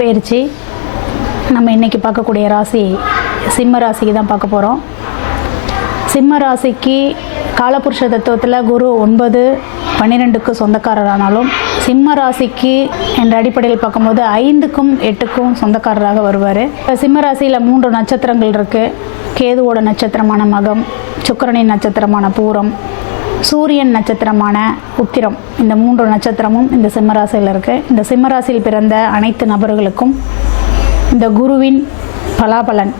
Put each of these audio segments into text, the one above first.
பெயர்ச்சி. நம்ம இன்றைக்கி பார்க்கக்கூடிய ராசி சிம்ம ராசிக்கு தான் பார்க்க போகிறோம். சிம்ம ராசிக்கு காலபுருஷ தத்துவத்தில் குரு 9, 12க்கு சொந்தக்காரரானாலும் சிம்ம ராசிக்கு என்ற அடிப்படையில் பார்க்கும்போது 5க்கும் 8க்கும் சொந்தக்காரராக வருவார். சிம்ம ராசியில் 3 நட்சத்திரங்கள் இருக்குது. கேதுவோட நட்சத்திரமான மகம், சுக்கிரனின் நட்சத்திரமான பூரம், சூரியன் நட்சத்திரமான உத்திரம். இந்த 3 நட்சத்திரமும் இந்த சிம்மராசியில் இருக்குது. இந்த சிம்மராசியில் பிறந்த அனைத்து நபர்களுக்கும் இந்த குருவின் பலாபலன்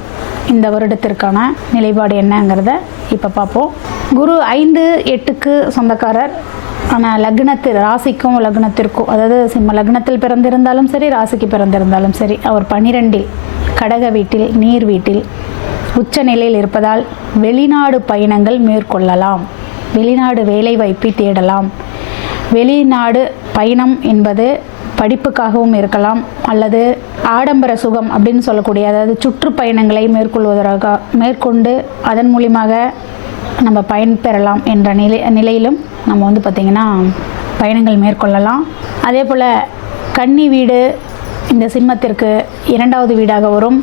இந்த வருடத்திற்கான நிலைப்பாடு என்னங்கிறத இப்போ பார்ப்போம். குரு 5, 8க்கு சொந்தக்காரர். ஆனால் ராசிக்கும் லக்னத்திற்கும், அதாவது சிம்ம லக்னத்தில் பிறந்திருந்தாலும் சரி, ராசிக்கு பிறந்திருந்தாலும் சரி, அவர் 12இல் கடக வீட்டில், நீர் வீட்டில் உச்ச நிலையில் இருப்பதால் வெளிநாடு பயணங்கள் மேற்கொள்ளலாம். வெளிநாடு வேலை வாய்ப்பை தேடலாம். வெளிநாடு பயணம் என்பது படிப்புக்காகவும் இருக்கலாம், அல்லது ஆடம்பர சுகம் அப்படின்னு சொல்லக்கூடிய, அதாவது சுற்றுப்பயணங்களை மேற்கொண்டு அதன் மூலியமாக நம்ம பயன்பெறலாம் என்ற நிலையிலும் நம்ம பார்த்திங்கன்னா பயணங்கள் மேற்கொள்ளலாம். அதே போல் கன்னி வீடு இந்த சிம்மத்திற்கு 2வது வீடாக வரும்.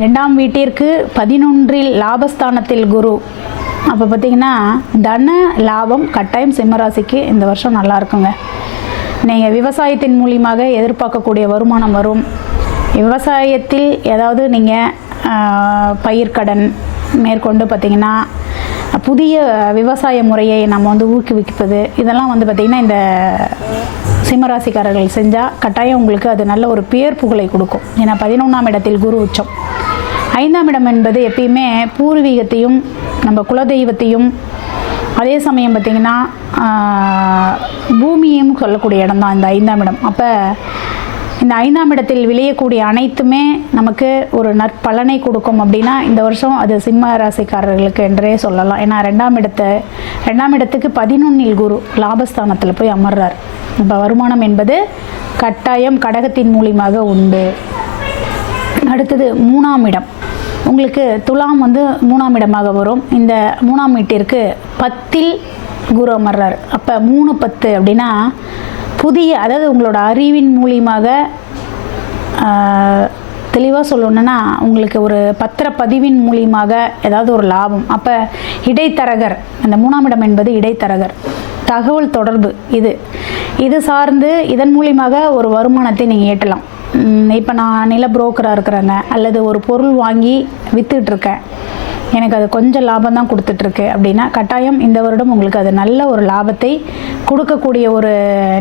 2ஆம் வீட்டிற்கு 11இல் லாபஸ்தானத்தில் குரு. அப்போ பார்த்திங்கன்னா தன லாபம் கட்டாயம் சிம்மராசிக்கு இந்த வருஷம் நல்லா இருக்குங்க. நீங்கள் விவசாயத்தின் மூலியமாக எதிர்பார்க்கக்கூடிய வருமானம் வரும். விவசாயத்தில் ஏதாவது நீங்கள் பயிர்க்கடன் மேற்கொண்டு பார்த்திங்கன்னா புதிய விவசாய முறையை நம்ம ஊக்குவிப்பது, இதெல்லாம் பார்த்திங்கன்னா இந்த சிம்மராசிக்காரர்கள் செஞ்சால் கட்டாயம் உங்களுக்கு அது நல்ல ஒரு பேர் புகழை கொடுக்கும். ஏன்னா 11ஆம் இடத்தில் குரு உச்சம். 5ஆம் இடம் என்பது எப்பயுமே பூர்வீகத்தையும் நம்ம குலதெய்வத்தையும், அதே சமயம் பார்த்திங்கன்னா பூமியும் சொல்லக்கூடிய இடம் தான் இந்த 5ஆம் இடம். அப்போ இந்த 5ஆம் இடத்தில் விளையக்கூடிய அனைத்துமே நமக்கு ஒரு நற்பலனை கொடுக்கும். அப்படின்னா இந்த வருஷம் அது சிம்ம ராசிக்காரர்களுக்கு என்றே சொல்லலாம். ஏன்னா 2ஆம் இடத்துக்கு 11இல் குரு லாபஸ்தானத்தில் போய் அமர்றார். இப்போ வருமானம் என்பது கட்டாயம் கடகத்தின் மூலியமாக உண்டு. அடுத்தது 3ஆம் இடம். உங்களுக்கு துலாம் 3ஆம் இடமாக வரும். இந்த 3ஆம் வீட்டிற்கு 10இல் குரு அமர்றார். அப்போ 3, 10 அப்படின்னா புதிய, அதாவது உங்களோட அறிவின் மூலியமாக தெளிவாக சொல்லணுன்னா உங்களுக்கு ஒரு பத்திரப்பதிவின் மூலியமாக ஏதாவது ஒரு லாபம். அப்போ இடைத்தரகர், அந்த 3ஆம் இடம் என்பது இடைத்தரகர், தகவல் தொடர்பு, இது சார்ந்து இதன் மூலியமாக ஒரு வருமானத்தை நீங்கள் ஈட்டலாம். இப்போ நான் நில புரோக்கராக இருக்கிறேங்க, அல்லது ஒரு பொருள் வாங்கி விற்றுட்ருக்கேன், எனக்கு அது கொஞ்சம் லாபம் தான் கொடுத்துட்ருக்கு அப்படின்னா கட்டாயம் இந்த வருடம் உங்களுக்கு அது நல்ல ஒரு லாபத்தை கொடுக்கக்கூடிய ஒரு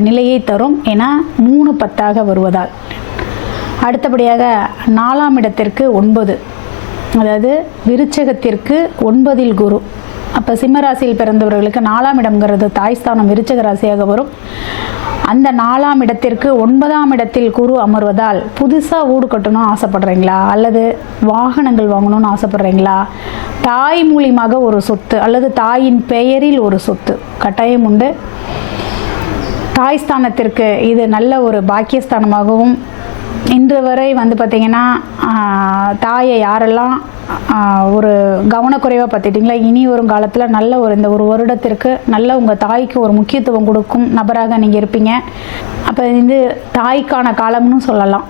நிலையை தரும். ஏன்னா 3, 10ஆக வருவதால். அடுத்தபடியாக 4ஆம் இடத்திற்கு 9, அதாவது விருச்சகத்திற்கு 9இல் குரு. அப்போ சிம்மராசியில் பிறந்தவர்களுக்கு 4ஆம் இடம்ங்கிறது தாய்ஸ்தானம், விருச்சக ராசியாக வரும். அந்த 4ஆம் இடத்திற்கு 9ஆம் இடத்தில் குரு அமர்வதால் புதுசாக வீடு கட்டணும்னு ஆசைப்படுறீங்களா, அல்லது வாகனங்கள் வாங்கணும்னு ஆசைப்படுறீங்களா, தாய் மூலியமாக ஒரு சொத்து அல்லது தாயின் பெயரில் ஒரு சொத்து கட்டாயம் உண்டு. தாய்ஸ்தானத்திற்கு இது நல்ல ஒரு பாக்கியஸ்தானமாகவும், இன்று வரை பார்த்திங்கன்னா தாயை யாரெல்லாம் ஒரு கவனக்குறைவாக பார்த்துட்டிங்களா, இனி வரும் காலத்தில் நல்ல இந்த ஒரு வருடத்திற்கு நல்ல உங்கள் தாய்க்கு ஒரு முக்கியத்துவம் கொடுக்கும் நபராக நீங்கள் இருப்பீங்க. அப்போ தாய்க்கான காலம்னு சொல்லலாம்.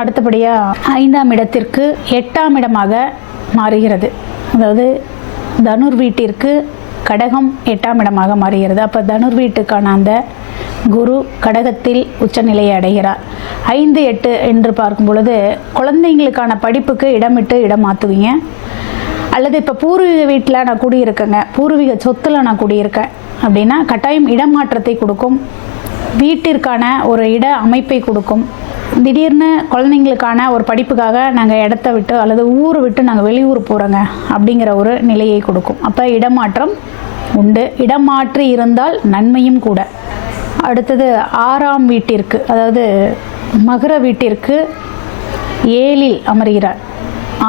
அடுத்தபடியாக 5ஆம் இடத்திற்கு 8ஆம் இடமாக மாறுகிறது. அதாவது தனுர் வீட்டிற்கு கடகம் 8ஆம் இடமாக மாறுகிறது. அப்போ தனுர் வீட்டுக்கான அந்த குரு கடகத்தில் உச்சநிலையை அடைகிறார். 5, 8 என்று பார்க்கும் பொழுது குழந்தைங்களுக்கான படிப்புக்கு இடம் மாற்றுவீங்க. அல்லது இப்போ பூர்வீக வீட்டில் நான் குடியிருக்கேங்க, பூர்வீக சொத்தில் நான் குடியிருக்கேன் அப்படின்னா கட்டாயம் இடமாற்றத்தை கொடுக்கும். வீட்டிற்கான ஒரு இட அமைப்பை கொடுக்கும். திடீர்னு குழந்தைங்களுக்கான ஒரு படிப்புக்காக நாங்கள் இடத்த விட்டு அல்லது ஊரை விட்டு நாங்கள் வெளியூர் போகிறோங்க அப்படிங்கிற ஒரு நிலையை கொடுக்கும். அப்போ இடமாற்றம் உண்டு. இடமாற்றி இருந்தால் நன்மையும் கூட. அடுத்தது 6ஆம் வீட்டிற்கு, அதாவது மகர வீட்டிற்கு 7இல் அமர்கிறார்.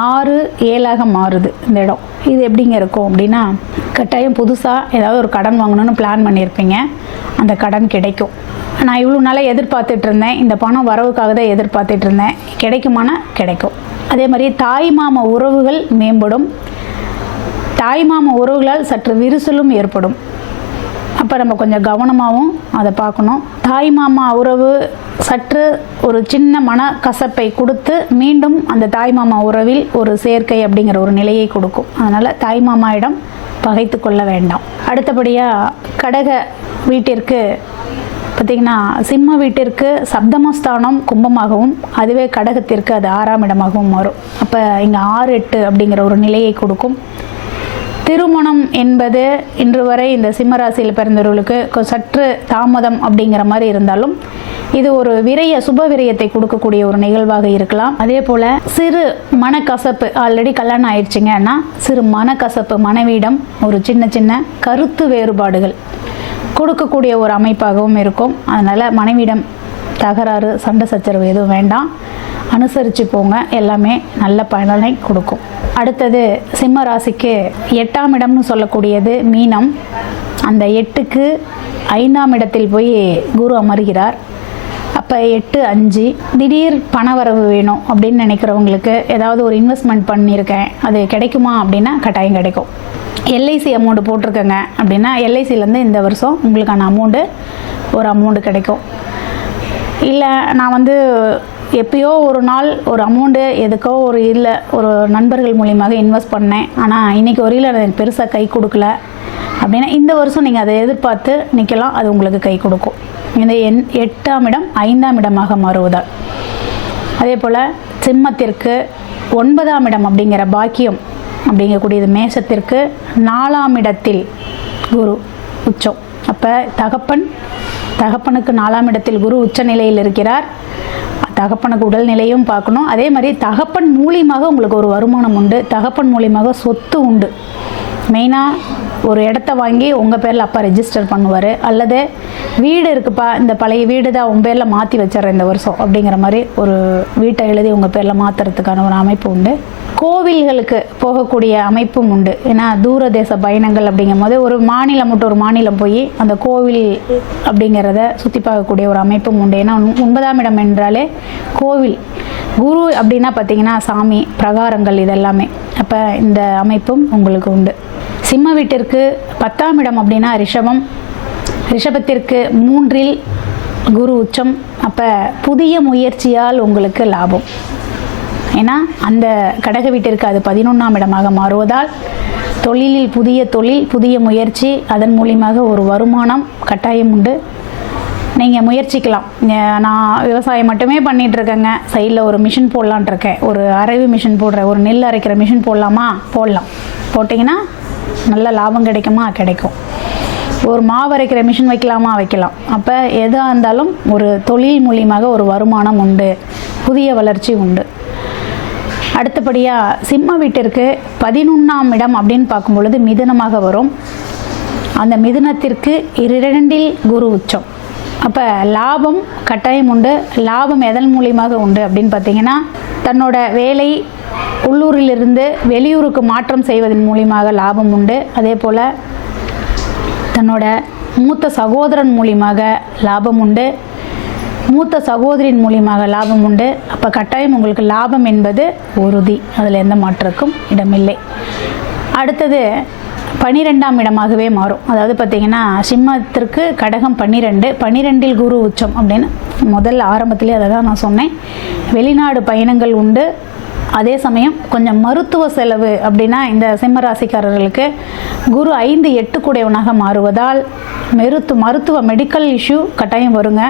6, 7ஆக மாறுது இந்த இடம். இது எப்படிங்க இருக்கும் அப்படின்னா கட்டாயம் புதுசாக ஏதாவது ஒரு கடன் வாங்கணும்னு பிளான் பண்ணியிருப்பீங்க, அந்த கடன் கிடைக்கும். நான் இவ்வளோ நாளாக எதிர்பார்த்துட்டு இருந்தேன், இந்த பணம் வரவுக்காக தான் எதிர்பார்த்துட்டு இருந்தேன், கிடைக்குமானா கிடைக்கும். அதே மாதிரி தாய் மாமா உறவுகள் மேம்படும். தாய் மாமா உறவுகளால் சற்று விரிசலும் ஏற்படும். அப்போ நம்ம கொஞ்சம் கவனமாகவும் அதை பார்க்கணும். தாய் மாமா உறவு சற்று ஒரு சின்ன மனக்கசப்பை கொடுத்து மீண்டும் அந்த தாய் மாமா உறவில் ஒரு சேர்க்கை அப்படிங்கிற ஒரு நிலையை கொடுக்கும். அதனால் தாய் மாமாவிடம் பகைத்து கொள்ள வேண்டாம். அடுத்தபடியாக கடக வீட்டிற்கு பார்த்திங்கன்னா, சிம்ம வீட்டிற்கு சப்தமஸ்தானம் கும்பமாகவும், அதுவே கடகத்திற்கு அது 6ஆம் இடமாகவும் மாறும். அப்போ இங்கே 6, 8 அப்படிங்கிற ஒரு நிலையை கொடுக்கும். திருமணம் என்பது இன்று வரை இந்த சிம்மராசியில் பிறந்தவர்களுக்கு சற்று தாமதம் அப்படிங்கிற மாதிரி இருந்தாலும் இது ஒரு சுப விரயத்தை கொடுக்கக்கூடிய ஒரு நிகழ்வாக இருக்கலாம். அதே போல் சிறு மனக்கசப்பு, ஆல்ரெடி கல்யாணம் ஆயிடுச்சுங்கன்னா சிறு மனக்கசப்பு, மனைவியிடம் ஒரு சின்ன சின்ன கருத்து வேறுபாடுகள் கொடுக்கக்கூடிய ஒரு அமைப்பாகவும் இருக்கும். அதனால் மனைவியிடம் தகராறு, சண்டை சச்சரவு எதுவும் வேண்டாம், அனுசரித்து போங்க, எல்லாமே நல்ல பலனை கொடுக்கும். அடுத்தது சிம்ம ராசிக்கு 8ஆம் இடம்னு சொல்லக்கூடியது மீனம். அந்த 8க்கு 5ஆம் இடத்தில் போய் குரு அமர்கிறார். அப்போ 8, 5 திடீர் பணவரவு வேணும் அப்படின்னு நினைக்கிறவங்களுக்கு, ஏதாவது ஒரு இன்வெஸ்ட்மெண்ட் பண்ணியிருக்கேன் அது கிடைக்குமா அப்படின்னா கட்டாயம் கிடைக்கும். எல்ஐசி அமௌண்ட்டு போட்டிருக்கேங்க அப்படின்னா எல்ஐசிலேருந்து இந்த வருஷம் உங்களுக்கான ஒரு அமௌண்ட்டு கிடைக்கும். இல்லை நான் எப்பயோ ஒரு நாள் ஒரு அமௌண்ட்டு எதுக்கோ ஒரு நண்பர்கள் மூலியமாக இன்வெஸ்ட் பண்ணேன், ஆனால் இன்றைக்கி வரையில் எனக்கு பெருசாக கை கொடுக்கல அப்படின்னா இந்த வருஷம் நீங்கள் அதை எதிர்பார்த்து நிற்கலாம், அது உங்களுக்கு கை கொடுக்கும். இந்த 8ஆம் இடம் 5ஆம் இடமாக மாறுவதால். அதே போல் சிம்மத்திற்கு 9ஆம் இடம் அப்படிங்கிற பாக்கியம் அப்படிங்கக்கூடியது மேஷத்திற்கு 4ஆம் இடத்தில் குரு உச்சம். அப்போ தகப்பனுக்கு 4ஆம் இடத்தில் குரு உச்ச நிலையில் இருக்கிறார். தகப்பனுக்கு உடல்நிலையும் பார்க்கணும். அதே மாதிரி தகப்பன் மூலியமாக உங்களுக்கு ஒரு வருமானம் உண்டு, தகப்பன் மூலியமாக சொத்து உண்டு. மெயினாக ஒரு இடத்த வாங்கி உங்கள் பேரில் அப்பா ரெஜிஸ்டர் பண்ணுவார், அல்லது வீடு இருக்குப்பா, இந்த பழைய வீடு தான் உங்கள் பேரில் மாற்றி வச்சிட்றேன் இந்த வருஷம் அப்படிங்கிற மாதிரி ஒரு வீட்டை எழுதி உங்கள் பேரில் மாற்றுறதுக்கான ஒரு அமைப்பு உண்டு. கோவில்களுக்கு போகக்கூடிய அமைப்பும் உண்டு. ஏன்னா தூரதேச பயணங்கள் அப்படிங்கும் போது ஒரு மாநிலம் விட்டு ஒரு மாநிலம் போய் அந்த கோவில் அப்படிங்கிறத சுற்றி பார்க்கக்கூடிய ஒரு அமைப்பும் உண்டு. ஏன்னா 9ஆம் இடம் என்றாலே கோவில், குரு அப்படின்னா பார்த்திங்கன்னா சாமி, பிரகாரங்கள் இதெல்லாமே. அப்போ இந்த அமைப்பும் உங்களுக்கு உண்டு. சிம்ம வீட்டிற்கு 10ஆம் இடம் அப்படின்னா ரிஷபத்திற்கு 3இல் குரு உச்சம். அப்போ புதிய முயற்சியால் உங்களுக்கு லாபம். ஏன்னா அந்த கடக வீட்டிற்கு அது 11ஆம் இடமாக மாறுவதால் தொழிலில் புதிய முயற்சி, அதன் மூலியமாக ஒரு வருமானம் கட்டாயம் உண்டு. நீங்கள் முயற்சிக்கலாம். நான் விவசாயம் மட்டுமே பண்ணிகிட்ருக்கேங்க, சைடில் ஒரு மிஷின் போடலான் இருக்கேன், ஒரு அரைவி மிஷின் போடுறேன், ஒரு நெல் அரைக்கிற மிஷின் போடலாமா, போட்டிங்கன்னா நல்ல லாபம் கிடைக்கும். ஒரு மாவு அரைக்கிற மிஷின் வைக்கலாம். அப்போ எதாக இருந்தாலும் ஒரு தொழில் மூலியமாக ஒரு வருமானம் உண்டு, புதிய வளர்ச்சி உண்டு. அடுத்தபடியாக சிம்ம வீட்டிற்கு 11ஆம் இடம் அப்படின்னு பார்க்கும் பொழுது மிதுனமாக வரும். அந்த மிதுனத்திற்கு 2இல் குரு உச்சம். அப்போ லாபம் கட்டாயம் உண்டு. லாபம் எதன் மூலியமாக உண்டு அப்படின்னு பார்த்தீங்கன்னா, தன்னோட வேலை உள்ளூரிலிருந்து வெளியூருக்கு மாற்றம் செய்வதன் மூலியமாக லாபம் உண்டு. அதே போல் தன்னோட மூத்த சகோதரன் மூலியமாக லாபம் உண்டு, மூத்த சகோதரின் மூலியமாக லாபம் உண்டு. அப்போ கட்டாயம் உங்களுக்கு லாபம் என்பது உறுதி, அதில் எந்த மாற்றக்கும் இடமில்லை. அடுத்தது 12ஆம் இடமாகவே மாறும். அதாவது பார்த்திங்கன்னா சிம்மத்திற்கு கடகம் 12இல் குரு உச்சம் அப்படின்னு முதல்ல ஆரம்பத்திலே அதை தான் நான் சொன்னேன். வெளிநாடு பயணங்கள் உண்டு. அதே சமயம் கொஞ்சம் மருத்துவ செலவு அப்படின்னா இந்த சிம்ம ராசிக்காரர்களுக்கு குரு 5, 8 கூடையவனாக மாறுவதால் மருத்துவ மெடிக்கல் இஷ்யூ கட்டாயம் வருங்க.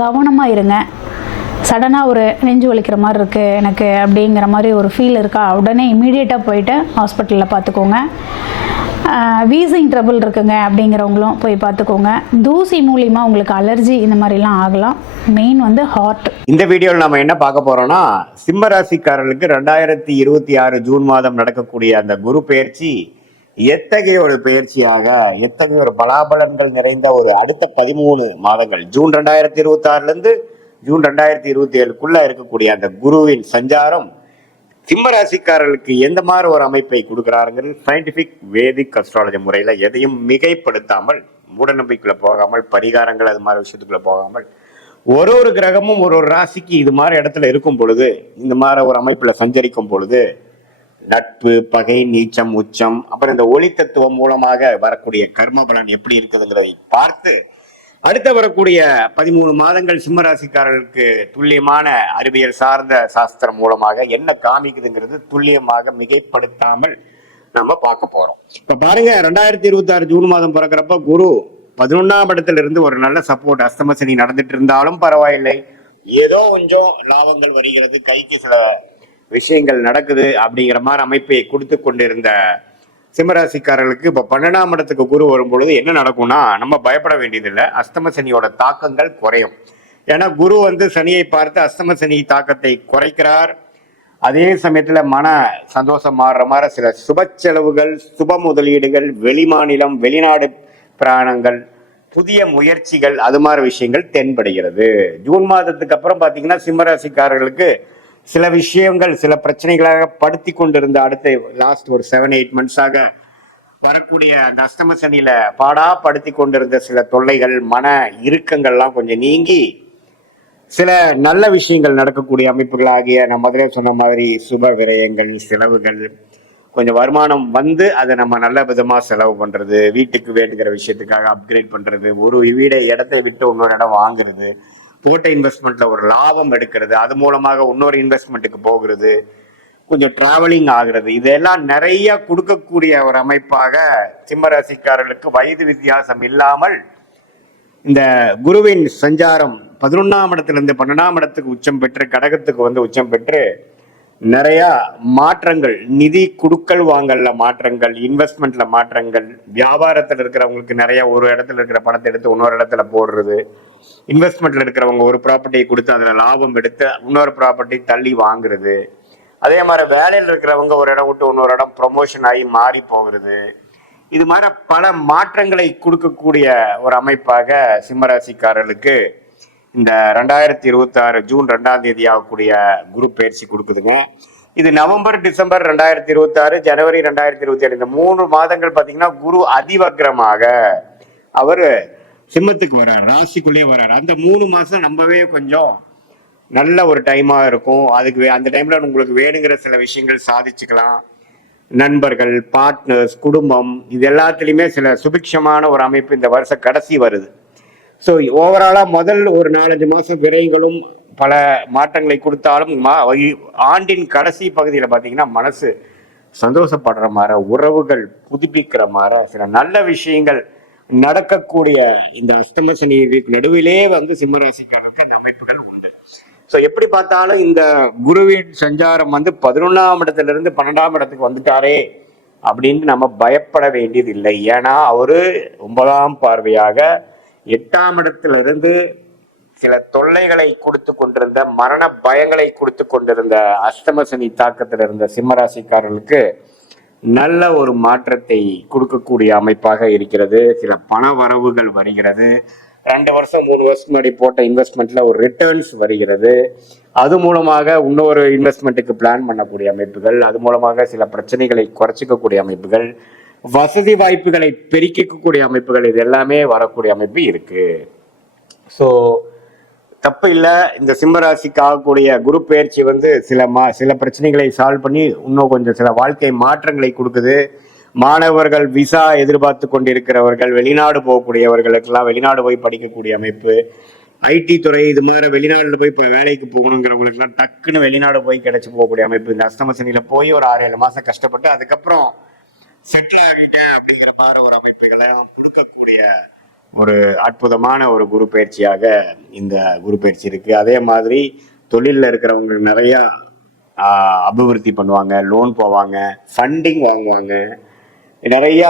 கவனமாக இருங்க. சடனாக ஒரு நெஞ்சு வலிக்கிற மாதிரி இருக்குது எனக்கு அப்படிங்கிற மாதிரி ஒரு ஃபீல் இருக்கா, உடனே இமீடியட்டாக போயிட்டு ஹாஸ்பிட்டலில் பார்த்துக்கோங்க. வீசிங் ட்ரபிள் இருக்குங்க அப்படிங்கிறவங்களும் போய் பார்த்துக்கோங்க. தூசி மூலிமா உங்களுக்கு அலர்ஜி இந்த மாதிரிலாம் ஆகலாம். Main heart. இந்த வீடியோவில் நம்ம என்ன பார்க்க போகிறோம்னா, சிம்ம ராசிக்காரர்களுக்கு 2026 ஜூன் மாதம் நடக்கக்கூடிய அந்த குரு பெயர்ச்சி எத்தகைய ஒரு பயிற்சியாக, எத்தகைய ஒரு பலாபலன்கள் நிறைந்த ஒரு அடுத்த 13 மாதங்கள், ஜூன் 2026 ஜூன் 2027 இருக்கக்கூடிய அந்த குருவின் சஞ்சாரம் சிம்ம ராசிக்காரர்களுக்கு எந்த மாதிரி ஒரு அமைப்பை கொடுக்கிறாருங்கிறது சயின்டிபிக் வேதிக் அஸ்ட்ராலஜி முறையில எதையும் மிகைப்படுத்தாமல், மூட நம்பிக்கைக்குள்ள போகாமல், பரிகாரங்கள் அது மாதிரி விஷயத்துக்குள்ள போகாமல், ஒரு கிரகமும் ஒரு ராசிக்கு இது மாதிரி இடத்துல இருக்கும் பொழுது, இந்த மாதிரி ஒரு அமைப்புல சஞ்சரிக்கும் பொழுது நட்பு, பகை, நீச்சம், உச்சம், அப்புறம் இந்த ஒளி தத்துவம் மூலமாக வரக்கூடிய கர்ம பலன் எப்படி இருக்குதுங்கிறதை பார்த்து அடுத்த வரக்கூடிய 13 மாதங்கள் சிம்மராசிக்காரர்களுக்கு துல்லியமான அறிவியல் சார்ந்த சாஸ்திரம் மூலமாக என்ன காமிக்குதுங்கிறது துல்லியமாக மிகைப்படுத்தாமல் நம்ம பார்க்க போறோம். இப்ப பாருங்க, 2026 ஜூன் மாதம் பிறக்கிறப்ப குரு 11ஆம் இடத்துல இருந்து ஒரு நல்ல சப்போர்ட் அஸ்தம சனி நடந்துட்டு இருந்தாலும் பரவாயில்லை, ஏதோ கொஞ்சம் லாபங்கள் வருகிறது, கைக்கு சில விஷயங்கள் நடக்குது அப்படிங்கிற மாதிரி அமைப்பை கொடுத்து கொண்டிருந்த சிம்மராசிக்காரர்களுக்கு இப்ப 12ஆம் இடத்துக்கு குரு வரும்பொழுது என்ன நடக்கும்னா, நம்ம பயப்பட வேண்டியதில்லை. அஸ்தம சனியோட தாக்கங்கள் குறையும். ஏன்னா குரு சனியை பார்த்து அஸ்தம சனி தாக்கத்தை குறைக்கிறார். அதே சமயத்துல மன சந்தோஷம் மாறுற மாதிரி சில சுப செலவுகள், சுப முதலீடுகள், வெளிமாநிலம், வெளிநாடு பிராணங்கள், புதிய முயற்சிகள், அது மாதிரி விஷயங்கள் தென்படுகிறது. ஜூன் மாதத்துக்கு அப்புறம் பாத்தீங்கன்னா சிம்மராசிக்காரர்களுக்கு சில விஷயங்கள் சில பிரச்சனைகளாக படுத்தி கொண்டிருந்த அடுத்த லாஸ்ட் ஒரு 7-8 மந்த்ஸாக வரக்கூடிய அந்த அஸ்தம சனியில பாடா படுத்தி கொண்டிருந்த சில தொல்லைகள், மன இறுக்கங்கள்லாம் கொஞ்சம் நீங்கி சில நல்ல விஷயங்கள் நடக்கக்கூடிய அமைப்புகளாகிய நான் முதல்ல சொன்ன மாதிரி சுப விரயங்கள், செலவுகள், கொஞ்சம் வருமானம் அதை நம்ம நல்ல விதமா செலவு பண்றது, வீட்டுக்கு வேண்டுகிற விஷயத்துக்காக அப்கிரேட் பண்றது, ஒரு இடத்தை விட்டு இன்னொரு இடம் வாங்குறது, போட்ட இன்வெஸ்ட்மெண்ட்ல ஒரு லாபம் எடுக்கிறது, அது மூலமாக இன்னொரு இன்வெஸ்ட்மெண்ட்டுக்கு போகிறது, கொஞ்சம் டிராவலிங் ஆகுறது, இதெல்லாம் நிறைய கொடுக்கக்கூடிய ஒரு அமைப்பாக சிம்மராசிக்காரர்களுக்கு வயது வித்தியாசம் இல்லாமல் இந்த குருவின் சஞ்சாரம் 11ஆம் இடத்திலிருந்து 12ஆம் இடத்துக்கு உச்சம் பெற்று கடகத்துக்கு உச்சம் பெற்று நிறைய மாற்றங்கள், நிதி குடுக்கல் வாங்கல்ல மாற்றங்கள், இன்வெஸ்ட்மெண்ட்ல மாற்றங்கள், வியாபாரத்தில் இருக்கிறவங்களுக்கு நிறைய ஒரு இடத்துல இருக்கிற பணத்தை எடுத்து இன்னொரு இடத்துல போடுறது, இன்வெஸ்ட்மெண்ட்ல இருக்கிறவங்க ஒரு ப்ராப்பர்ட்டியை கொடுத்து அதுல லாபம் எடுத்து இன்னொரு ப்ராப்பர்ட்டி தள்ளி வாங்குறது, அதே மாதிரி வேலையில் இருக்கிறவங்க ஒரு இடம் விட்டு இன்னொரு இடம் ப்ரொமோஷன் ஆகி மாறி போகிறது, இது மாதிரி பல மாற்றங்களை கொடுக்கக்கூடிய ஒரு அமைப்பாக சிம்மராசிக்காரர்களுக்கு இந்த 2026 ஜூன் 2ஆம் தேதி ஆகக்கூடிய குரு பயிற்சி கொடுக்குதுங்க. இது நவம்பர், டிசம்பர் 2026, ஜனவரி 2027 இந்த 3 மாதங்கள் பாத்தீங்கன்னா குரு அதிவக்ரமாக அவர் சிம்மத்துக்கு வர்றார், ராசிக்குள்ளேயே வர்றார். அந்த 3 மாசம் நம்பவே கொஞ்சம் நல்ல ஒரு டைமா இருக்கும். அதுக்கு அந்த டைம்ல உங்களுக்கு வேணுங்கிற சில விஷயங்கள் சாதிச்சுக்கலாம். நண்பர்கள், பார்ட்னர்ஸ், குடும்பம், இது எல்லாத்துலயுமே சில சுபிக்ஷமான ஒரு அமைப்பு இந்த வருஷ கடைசி வருது. ஸோ ஓவராலா முதல் ஒரு 4-5 மாசம் விரைகளும் பல மாற்றங்களை கொடுத்தாலும் ஆண்டின் கடைசி பகுதியில பாத்தீங்கன்னா மனசு சந்தோஷப்படுற மாதிரி, உறவுகள் புதுப்பிக்கிற மாதிரி சில நல்ல விஷயங்கள் நடக்கக்கூடிய இந்த அஸ்தம சனி நடுவிலே சிம்மராசிக்காரருக்கு அந்த அமைப்புகள் உண்டு. ஸோ எப்படி பார்த்தாலும் இந்த குருவின் சஞ்சாரம் 11ஆம் இடத்துல இருந்து 12ஆம் இடத்துக்கு வந்துட்டாரே அப்படின்னு நம்ம பயப்பட வேண்டியது இல்லை. ஏன்னா அவரு 9ஆம் பார்வையாக 8ஆம் இடத்திலிருந்து சில தொல்லைகளை கொடுத்து கொண்டிருந்த, மரண பயங்களை கொடுத்து கொண்டிருந்த அஸ்தம சனி தாக்கத்தில் இருந்த சிம்மராசிக்காரர்களுக்கு நல்ல ஒரு மாற்றத்தை கொடுக்கக்கூடிய அமைப்பாக இருக்கிறது. சில பண வரவுகள் வருகிறது. 2 வருஷம் 3 வருஷம் முன்னாடி போட்ட இன்வெஸ்ட்மெண்ட்ல ஒரு ரிட்டர்ன்ஸ் வருகிறது. அது மூலமாக இன்னொரு இன்வெஸ்ட்மெண்ட்டுக்கு பிளான் பண்ணக்கூடிய அமைப்புகள், அது மூலமாக சில பிரச்சனைகளை குறைச்சிக்கக்கூடிய அமைப்புகள், வசதி வாய்ப்புகளை பெருக்கக்கூடிய அமைப்புகள், இது எல்லாமே வரக்கூடிய அமைப்பு இருக்கு. ஸோ தப்பு இல்லை. இந்த சிம்மராசிக்கு ஆகக்கூடிய குரு பயிற்சி சில பிரச்சனைகளை சால்வ் பண்ணி இன்னும் கொஞ்சம் சில வாழ்க்கை மாற்றங்களை கொடுக்குது. மாணவர்கள், விசா எதிர்பார்த்து கொண்டிருக்கிறவர்கள், வெளிநாடு போகக்கூடியவர்களுக்கெல்லாம் வெளிநாடு போய் படிக்கக்கூடிய அமைப்பு, ஐடி துறை இது மாதிரி வெளிநாடுல போய் இப்போ வேலைக்கு போகணுங்கிறவங்களுக்குலாம் டக்குன்னு வெளிநாடு போய் கிடைச்சி போகக்கூடிய அமைப்பு இந்த அஸ்தம சனியில போய் ஒரு 6-7 மாசம் கஷ்டப்பட்டு அதுக்கப்புறம் செட்டில் ஆகுங்க அப்படிங்கிற மாதிரி ஒரு அமைப்புகளை கொடுக்கக்கூடிய ஒரு அற்புதமான ஒரு குரு பயிற்சியாக இந்த குரு பயிற்சி இருக்கு. அதே மாதிரி தொழிலில் இருக்கிறவங்க நிறைய அபிவிருத்தி பண்ணுவாங்க, லோன் போவாங்க, ஃபண்டிங் வாங்குவாங்க. நிறைய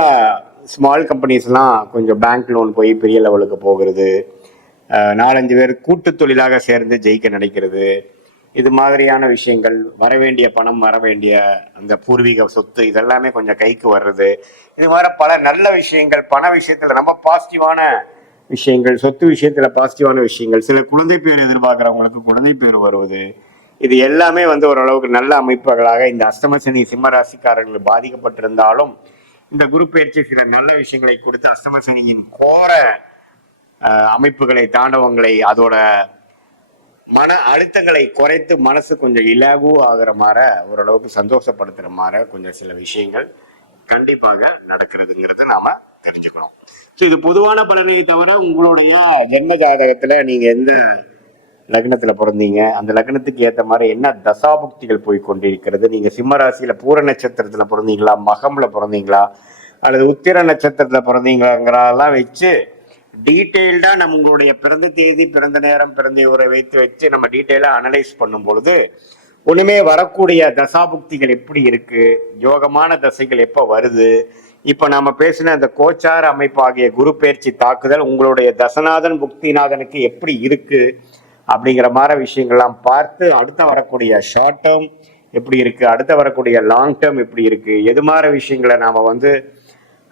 ஸ்மால் கம்பெனிஸ்லாம் கொஞ்சம் பேங்க் லோன் போய் பெரிய லெவலுக்கு போகிறது. 4-5 பேர் கூட்டு தொழிலாக சேர்ந்து ஜெயிக்க நினைக்கிறது. இது மாதிரியான விஷயங்கள், வரவேண்டிய பணம், வரவேண்டிய அந்த பூர்வீக சொத்து, இதெல்லாமே கொஞ்சம் கைக்கு வர்றது. இது மாதிரி பல நல்ல விஷயங்கள், பண விஷயத்துல ரொம்ப பாசிட்டிவான விஷயங்கள், சொத்து விஷயத்துல பாசிட்டிவான விஷயங்கள், சில குழந்தை பேர் எதிர்பார்க்கிறவங்களுக்கு குழந்தை பேர் வருவது, இது எல்லாமே ஓரளவுக்கு நல்ல அமைப்புகளாக இந்த அஸ்தம சனி சிம்ம ராசிக்காரர்கள் பாதிக்கப்பட்டிருந்தாலும் இந்த குரு பயிற்சி சில நல்ல விஷயங்களை கொடுத்து அஸ்தம சனியின் கோர அமைப்புகளை, தாண்டவங்களை, அதோட மன அழுத்தங்களை குறைத்து மனசு கொஞ்சம் இலகு ஆகுற மாதிரி ஓரளவுக்கு சந்தோஷப்படுத்துற மாதிரி கொஞ்சம் சில விஷயங்கள் கண்டிப்பாக நடக்கிறதுங்கிறத நாம தெரிஞ்சுக்கணும். ஸோ இது பொதுவான பலனை தவிர உங்களுடைய ஜென்ம ஜாதகத்துல நீங்க எந்த லக்னத்துல பிறந்தீங்க, அந்த லக்னத்துக்கு ஏற்ற மாதிரி என்ன தசாபுக்திகள் போய் கொண்டிருக்கிறது, நீங்க சிம்ம ராசியில பூர நட்சத்திரத்துல பிறந்தீங்களா, மகம்ல பிறந்தீங்களா, அல்லது உத்திர நட்சத்திரத்துல பிறந்தீங்களாங்கிறதெல்லாம் வச்சு டீட்டெயில்டா நம்ம உங்களுடைய பிறந்த தேதி, பிறந்த நேரம், பிறந்த ஊரை வச்சு நம்ம டீட்டெயிலா அனலைஸ் பண்ணும் பொழுது ஒண்ணுமே வரக்கூடிய தசாபுக்திகள் எப்படி இருக்கு, யோகமான தசைகள் எப்ப வருது, இப்ப நாம பேசின அந்த கோச்சார அமைப்பாகிய குரு பயிற்சி தாக்குதல் உங்களுடைய தசநாதன் புக்திநாதனுக்கு எப்படி இருக்கு அப்படிங்கிற மாதிரி விஷயங்கள்லாம் பார்த்து அடுத்த வரக்கூடிய ஷார்ட் டேர்ம் எப்படி இருக்கு, அடுத்த வரக்கூடிய லாங் டேர்ம் எப்படி இருக்கு, எது மாதிரி விஷயங்களை நாம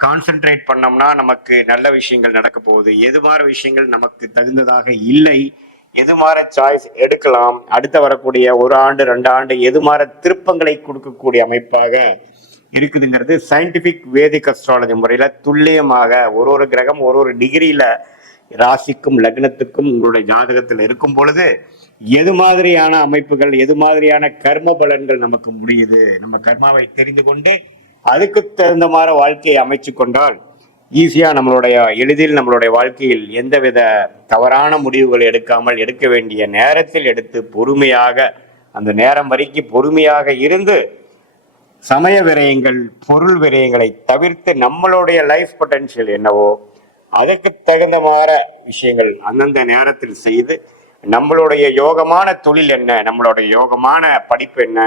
கான்சென்ட்ரேட் பண்ணோம்னா நமக்கு நல்ல விஷயங்கள் நடக்க போகுது, எது மாதிரி விஷயங்கள் நமக்கு தகுந்ததாக இல்லை, எது மாதிரி சாய்ஸ் எடுக்கலாம், அடுத்த வரக்கூடிய 1 ஆண்டு 2 ஆண்டு எது மாதிரி திருப்பங்களை கொடுக்கக்கூடிய அமைப்பாக இருக்குதுங்கிறது சயின்டிபிக் வேதிக் அஸ்ட்ராலஜி முறையில துல்லியமாக ஒரு கிரகம் ஒரு டிகிரியில ராசிக்கும் லக்னத்துக்கும் உங்களுடைய ஜாதகத்தில் இருக்கும் பொழுது எது மாதிரியான அமைப்புகள், எது மாதிரியான கர்ம பலன்கள் நமக்கு முடியுது, நம்ம கர்மாவை தெரிந்து கொண்டு அதுக்கு தகுந்த மாதிரி வாழ்க்கையை அமைச்சு கொண்டால் ஈஸியா எளிதில் நம்மளுடைய வாழ்க்கையில் எந்தவித தவறான முடிவுகள் எடுக்காமல் எடுக்க வேண்டிய நேரத்தில் எடுத்து பொறுமையாக அந்த நேரம் வரைக்கும் பொறுமையாக இருந்து சமய விரயங்கள், பொருள் விரயங்களை தவிர்த்து நம்மளுடைய லைஃப் பொட்டன்ஷியல் என்னவோ அதற்கு தகுந்த மாதிரி விஷயங்கள் அந்தந்த நேரத்தில் செய்து நம்மளுடைய யோகமான தொழில் என்ன, நம்மளுடைய யோகமான படிப்பு என்ன,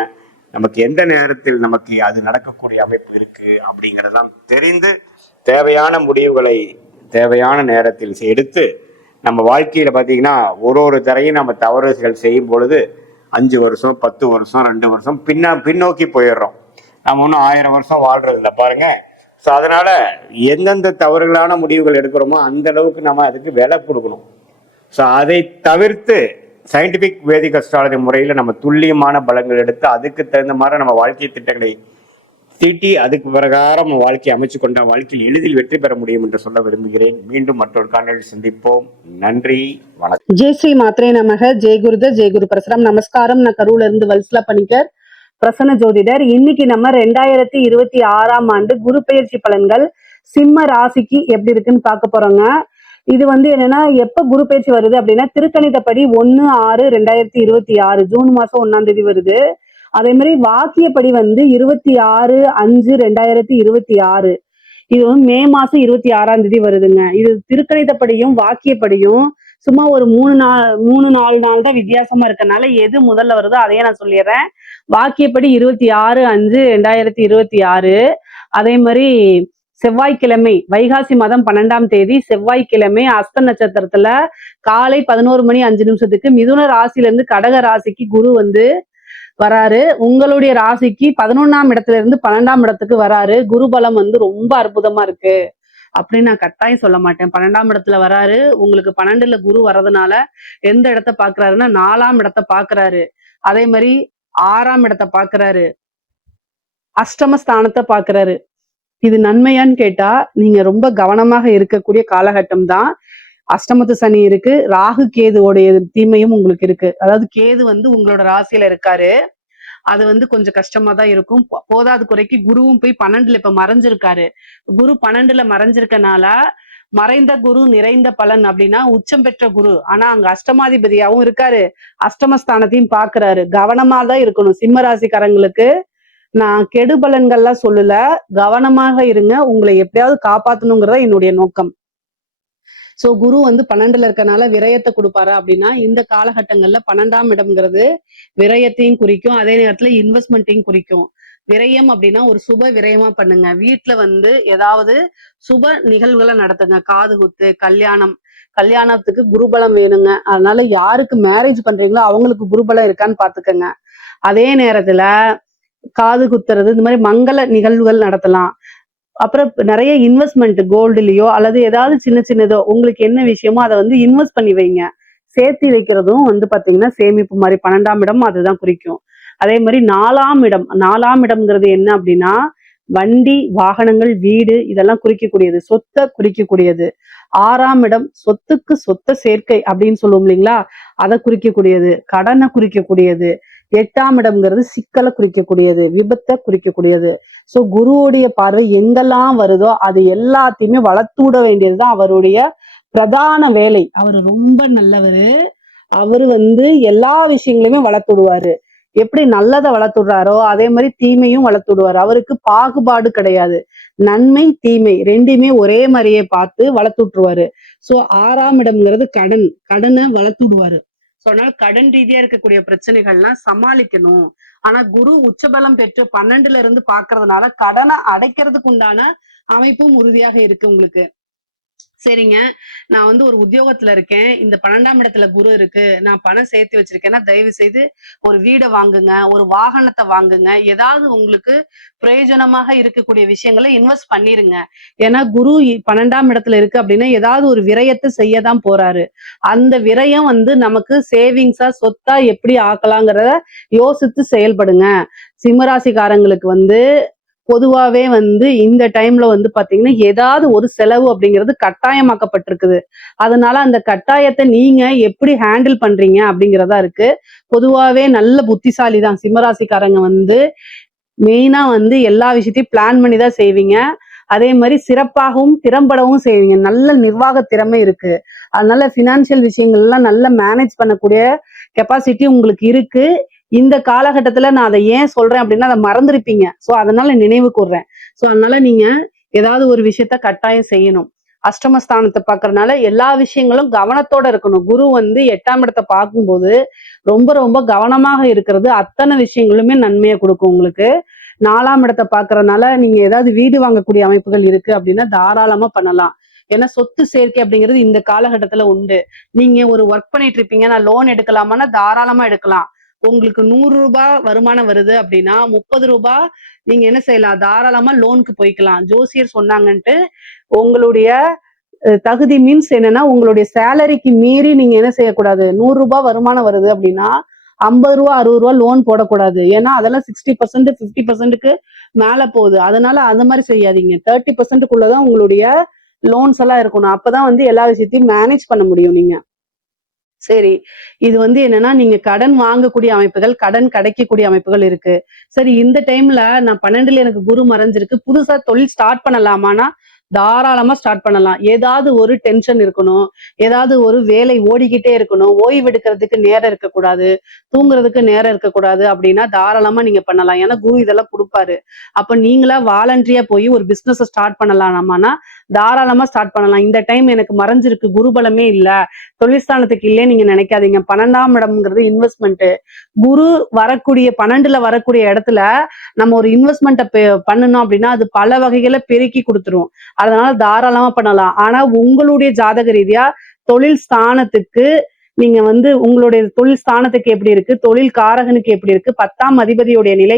நமக்கு எந்த நேரத்தில் நமக்கு அது நடக்கக்கூடிய அமைப்பு இருக்கு அப்படிங்கிறதெல்லாம் தெரிந்து தேவையான முடிவுகளை தேவையான நேரத்தில் எடுத்து நம்ம வாழ்க்கையில பார்த்தீங்கன்னா ஒரு தரையும் நம்ம தவறுகள் செய்யும் பொழுது 5 வருஷம் 10 வருஷம் 2 வருஷம் பின்னோக்கி போயிடுறோம். நம்ம ஒன்றும் 1000 வருஷம் வாழ்றது இல்லை பாருங்க. ஸோ அதனால எந்தெந்த தவறுகளான முடிவுகள் எடுக்கிறோமோ அந்த அளவுக்கு நம்ம அதுக்கு விலை கொடுக்கணும். ஸோ அதை தவிர்த்து சயின்டிபிக் வேதிக் அஸ்ட்ராலஜி முறையில் நம்ம துல்லியமான பலங்கள் எடுத்து அதுக்கு தகுந்த மாதிரி நம்ம வாழ்க்கை திட்டங்களை தீட்டி அதுக்கு பிரகாரம் நம்ம வாழ்க்கையை அமைச்சு கொண்ட வாழ்க்கையில் எளிதில் வெற்றி பெற முடியும் என்று சொல்ல விரும்புகிறேன். மீண்டும் மற்றொரு காணொலியில் சந்திப்போம். நன்றி, வணக்கம். ஜெய் ஸ்ரீ மாத்ரே நமக. ஜெய் குருதர், ஜெய் குரு பரசுராம். நமஸ்காரம். நான் கரூர்ல இருந்து வல்சலா பணிக்கர், பிரசன்ன ஜோதிடர். இன்னைக்கு நம்ம 2026ஆம் ஆண்டு குரு பெயர்ச்சி பலன்கள் சிம்ம ராசிக்கு எப்படி இருக்குன்னு பார்க்க போறோங்க. இது என்னன்னா, எப்ப குரு பெயர்ச்சி வருது அப்படின்னா திருக்கணிதப்படி 1/6/2026 ஜூன் மாசம் 1ஆம் தேதி வருது. அதே மாதிரி வாக்கியப்படி 26/5/2026 இது மே மாசம் 26ஆம் தேதி வருதுங்க. இது திருக்கணிதப்படியும் வாக்கியப்படியும் சும்மா ஒரு 3-4 நாள் தான் வித்தியாசமா இருக்கனால எது முதல்ல வருதோ அதையே நான் சொல்லிடுறேன். வாக்கியப்படி 26/5/2026. அதே மாதிரி செவ்வாய்க்கிழமை வைகாசி மாதம் 12ஆம் தேதி செவ்வாய்க்கிழமை அஸ்த நட்சத்திரத்துல காலை 11:05 மிதுன ராசில இருந்து கடக ராசிக்கு குரு வராரு. உங்களுடைய ராசிக்கு 11ஆம் இடத்துல இருந்து 12ஆம் இடத்துக்கு வராரு. குரு பலம் ரொம்ப அற்புதமா இருக்கு அப்படின்னு நான் கட்டாயம் சொல்ல மாட்டேன். 12ஆம் இடத்துல வராரு. உங்களுக்கு 12ல குரு வர்றதுனால எந்த இடத்த பாக்குறாருன்னா 4ஆம் இடத்தை பாக்குறாரு. அதே மாதிரி 6ஆம் இடத்தை பாக்குறாரு, அஷ்டமஸ்தானத்தை பாக்குறாரு. இது நன்மையான்னு கேட்டா நீங்க ரொம்ப கவனமாக இருக்கக்கூடிய காலகட்டம் தான். அஷ்டமத்து சனி இருக்கு, ராகு கேதுவோடைய தீமையும் உங்களுக்கு இருக்கு. அதாவது கேது உங்களோட ராசியில இருக்காரு. அது கொஞ்சம் கஷ்டமா தான் இருக்கும். போதாது குறைக்கு குருவும் போய் 12ல இப்ப மறைஞ்சிருக்காரு. குரு 12ல மறைஞ்சிருக்கனால மறைந்த குரு நிறைந்த பலன் அப்படின்னா உச்சம் பெற்ற குரு. ஆனா அங்க அஷ்டமாதிபதியாவும் இருக்காரு, அஷ்டமஸ்தானத்தையும் பாக்குறாரு. கவனமா தான் இருக்கணும். சிம்ம ராசிக்காரங்களுக்கு நான் கெடு பலன்கள்லாம் சொல்லல, கவனமாக இருங்க. உங்களை எப்படியாவது காப்பாத்தணுங்கிறத என்னுடைய நோக்கம். சோ குரு 12ல இருக்கனால விரயத்தை கொடுப்பாரு அப்படின்னா இந்த காலகட்டங்கள்ல 12ஆம் இடம்ங்கிறது விரயத்தையும் குறிக்கும், அதே நேரத்துல இன்வெஸ்ட்மெண்ட்டையும் குறிக்கும். விரயம் அப்படின்னா ஒரு சுப விரயமா பண்ணுங்க. வீட்டுல ஏதாவது சுப நிகழ்வுகளை நடத்துங்க. காது குத்து, கல்யாணத்துக்கு குருபலம் வேணுங்க. அதனால யாருக்கு மேரேஜ் பண்றீங்களோ அவங்களுக்கு குருபலம் இருக்கான்னு பாத்துக்கோங்க. அதே நேரத்துல காது குத்துறது, இந்த மாதிரி மங்கள நிகழ்வுகள் நடத்தலாம். அப்புறம் நிறைய இன்வெஸ்ட்மெண்ட் கோல்டுலயோ அல்லது ஏதாவது சின்னதோ உங்களுக்கு என்ன விஷயமோ அதை இன்வெஸ்ட் பண்ணி வைங்க. சேர்த்து வைக்கிறதும் பாத்தீங்கன்னா சேமிப்பு மாதிரி 12ஆம் இடம் அதுதான் குறிக்கும். அதே மாதிரி 4ஆம் இடம்ங்கிறது என்ன அப்படின்னா வண்டி, வாகனங்கள், வீடு இதெல்லாம் குறிக்கக்கூடியது. சொத்தை குறிக்கக்கூடியது. 6ஆம் இடம் சொத்துக்கு சொத்த சேர்க்கை அப்படின்னு சொல்லுவோம் இல்லைங்களா, அதை குறிக்கக்கூடியது. கடனை குறிக்கக்கூடியது. 8ஆம் இடம்ங்கிறது சிக்கலை குறிக்கக்கூடியது, விபத்தை குறிக்கக்கூடியது. சோ குருவுடைய பார்வை எங்கெல்லாம் வருதோ அது எல்லாத்தையுமே வளர்த்து விட வேண்டியதுதான் அவருடைய பிரதான வேலை. அவர் ரொம்ப நல்லவரு. அவரு எல்லா விஷயங்களையுமே வளர்த்து விடுவாரு. எப்படி நல்லதை வளர்த்து விடுறாரோ அதே மாதிரி தீமையும் வளர்த்து விடுவாரு. அவருக்கு பாகுபாடு கிடையாது. நன்மை தீமை ரெண்டுமே ஒரே மாதிரியே பார்த்து வளர்த்து விட்டுருவாரு. சோ 6ஆம் இடம்ங்கிறது கடனை வளர்த்து விடுவாரு. சோ அதனால கடன் ரீதியா இருக்கக்கூடிய பிரச்சனைகள்லாம் சமாளிக்கணும். ஆனா குரு உச்சபலம் பெற்று 12ல இருந்து பாக்குறதுனால கடனை அடைக்கிறதுக்கு உண்டான அமைப்பும் உறுதியாக இருக்கு உங்களுக்கு. சரிங்க, நான் ஒரு உத்தியோகத்துல இருக்கேன், இந்த 12ஆம் இடத்துல குரு இருக்கு, நான் பணம் சேர்த்து வச்சிருக்கேன்னா தயவு செய்து ஒரு வீடை வாங்குங்க, ஒரு வாகனத்தை வாங்குங்க, ஏதாவது உங்களுக்கு பிரயோஜனமாக இருக்கக்கூடிய விஷயங்களை இன்வெஸ்ட் பண்ணிருங்க. ஏன்னா குரு 12ஆம் இடத்துல இருக்கு அப்படின்னா ஏதாவது ஒரு விரயத்தை செய்யதான் போறாரு. அந்த விரயம் நமக்கு சேவிங்ஸா சொத்தா எப்படி ஆக்கலாங்கிறத யோசித்து செயல்படுங்க. சிம்மராசிக்காரங்களுக்கு பொதுவாவே இந்த டைம்ல பாத்தீங்கன்னா ஏதாவது ஒரு செலவு அப்படிங்கிறது கட்டாயமாக்கப்பட்டிருக்குது. அதனால அந்த கட்டாயத்தை நீங்க எப்படி ஹேண்டில் பண்றீங்க அப்படிங்கிறதா இருக்கு. பொதுவாவே நல்ல புத்திசாலி தான் சிம்மராசிக்காரங்க. மெயினா எல்லா விஷயத்தையும் பிளான் பண்ணி தான் செய்வீங்க. அதே மாதிரி சிறப்பாகவும் திறம்படவும் செய்வீங்க. நல்ல நிர்வாக திறமை இருக்கு. அதனால பினான்சியல் விஷயங்கள்லாம் நல்லா மேனேஜ் பண்ணக்கூடிய கெப்பாசிட்டி உங்களுக்கு இருக்கு. இந்த காலகட்டத்துல நான் அதை ஏன் சொல்றேன் அப்படின்னா அதை மறந்துருப்பீங்க. சோ அதனால நினைவு கூர்றேன். சோ அதனால நீங்க ஏதாவது ஒரு விஷயத்த கட்டாயம் செய்யணும். அஷ்டமஸ்தானத்தை பாக்குறதுனால எல்லா விஷயங்களும் கவனத்தோட இருக்கணும். குரு 8ஆம் இடத்தை பார்க்கும்போது ரொம்ப ரொம்ப கவனமாக இருக்கிறது அத்தனை விஷயங்களுமே நன்மையை கொடுக்கும் உங்களுக்கு. 4ஆம் இடத்தை பாக்குறதுனால நீங்க ஏதாவது வீடு வாங்கக்கூடிய அமைப்புகள் இருக்கு அப்படின்னா தாராளமா பண்ணலாம். ஏன்னா சொத்து சேர்க்கை அப்படிங்கிறது இந்த காலகட்டத்துல உண்டு. நீங்க ஒரு ஒர்க் பண்ணிட்டு இருப்பீங்க, நான் லோன் எடுக்கலாமான்னா தாராளமா எடுக்கலாம். உங்களுக்கு 100 ரூபாய் வருமானம் வருது அப்படின்னா 30 ரூபாய் நீங்க என்ன செய்யலாம், தாராளமா லோனுக்கு போய்க்கலாம். ஜோசியர் சொன்னாங்கன்ட்டு உங்களுடைய தகுதி மீன்ஸ் என்னன்னா உங்களுடைய சேலரிக்கு மீறி நீங்க என்ன செய்யக்கூடாது. 100 ரூபாய் வருமானம் வருது அப்படின்னா 50 ரூபா 60 ரூபா லோன் போடக்கூடாது. ஏன்னா அதெல்லாம் 60% 50%க்கு மேல போகுது. அதனால அந்த மாதிரி செய்யாதீங்க. 30%க்குள்ளதான் உங்களுடைய லோன்ஸ் எல்லாம் இருக்கணும். அப்பதான் எல்லா விஷயத்தையும் மேனேஜ் பண்ண முடியும் நீங்க. சரி, இது என்னன்னா நீங்க கடன் வாங்கக்கூடிய அமைப்புகள், கடன் கிடைக்கக்கூடிய அமைப்புகள் இருக்கு. சரி, இந்த டைம்ல நான் 12ல எனக்கு குரு மறைஞ்சிருக்கு, புதுசா தொழில் ஸ்டார்ட் பண்ணலாமான்னா தாராளமா ஸ்டார்ட் பண்ணலாம். ஏதாவது ஒரு டென்ஷன் இருக்கணும், ஏதாவது ஒரு வேலை ஓடிக்கிட்டே இருக்கணும், ஓய்வு எடுக்கிறதுக்கு நேரம் இருக்கக்கூடாது, தூங்குறதுக்கு நேரம் இருக்கக்கூடாது அப்படின்னா தாராளமா நீங்க பண்ணலாம். ஏன்னா குரு இதெல்லாம் கொடுப்பாரு. அப்ப நீங்களா வாலண்டரியா போய் ஒரு பிசினஸ் ஸ்டார்ட் பண்ணலாமான்னா தாராளமா ஸ்டார்ட் பண்ணலாம். இந்த டைம் எனக்கு மறைஞ்சிருக்கு, குருபலமே இல்ல, தொழில் ஸ்தானத்துக்கு இல்லையே நீங்க நினைக்காதீங்க. 12ஆம் இடம்ங்கிறது இன்வெஸ்ட்மெண்ட். குரு வரக்கூடிய 12ல வரக்கூடிய இடத்துல நம்ம ஒரு இன்வெஸ்ட்மெண்ட்டை பண்ணணும் அப்படின்னா அது பல வகைகளை பெருக்கி கொடுத்துரும். அதனால தாராளமா பண்ணலாம். ஆனா உங்களுடைய ஜாதக ரீதியா தொழில் ஸ்தானத்துக்கு நீங்க உங்களுடைய தொழில் ஸ்தானத்துக்கு எப்படி இருக்கு, தொழில் காரகனுக்கு எப்படி இருக்கு, 10ஆம் அதிபதியுடைய நிலை,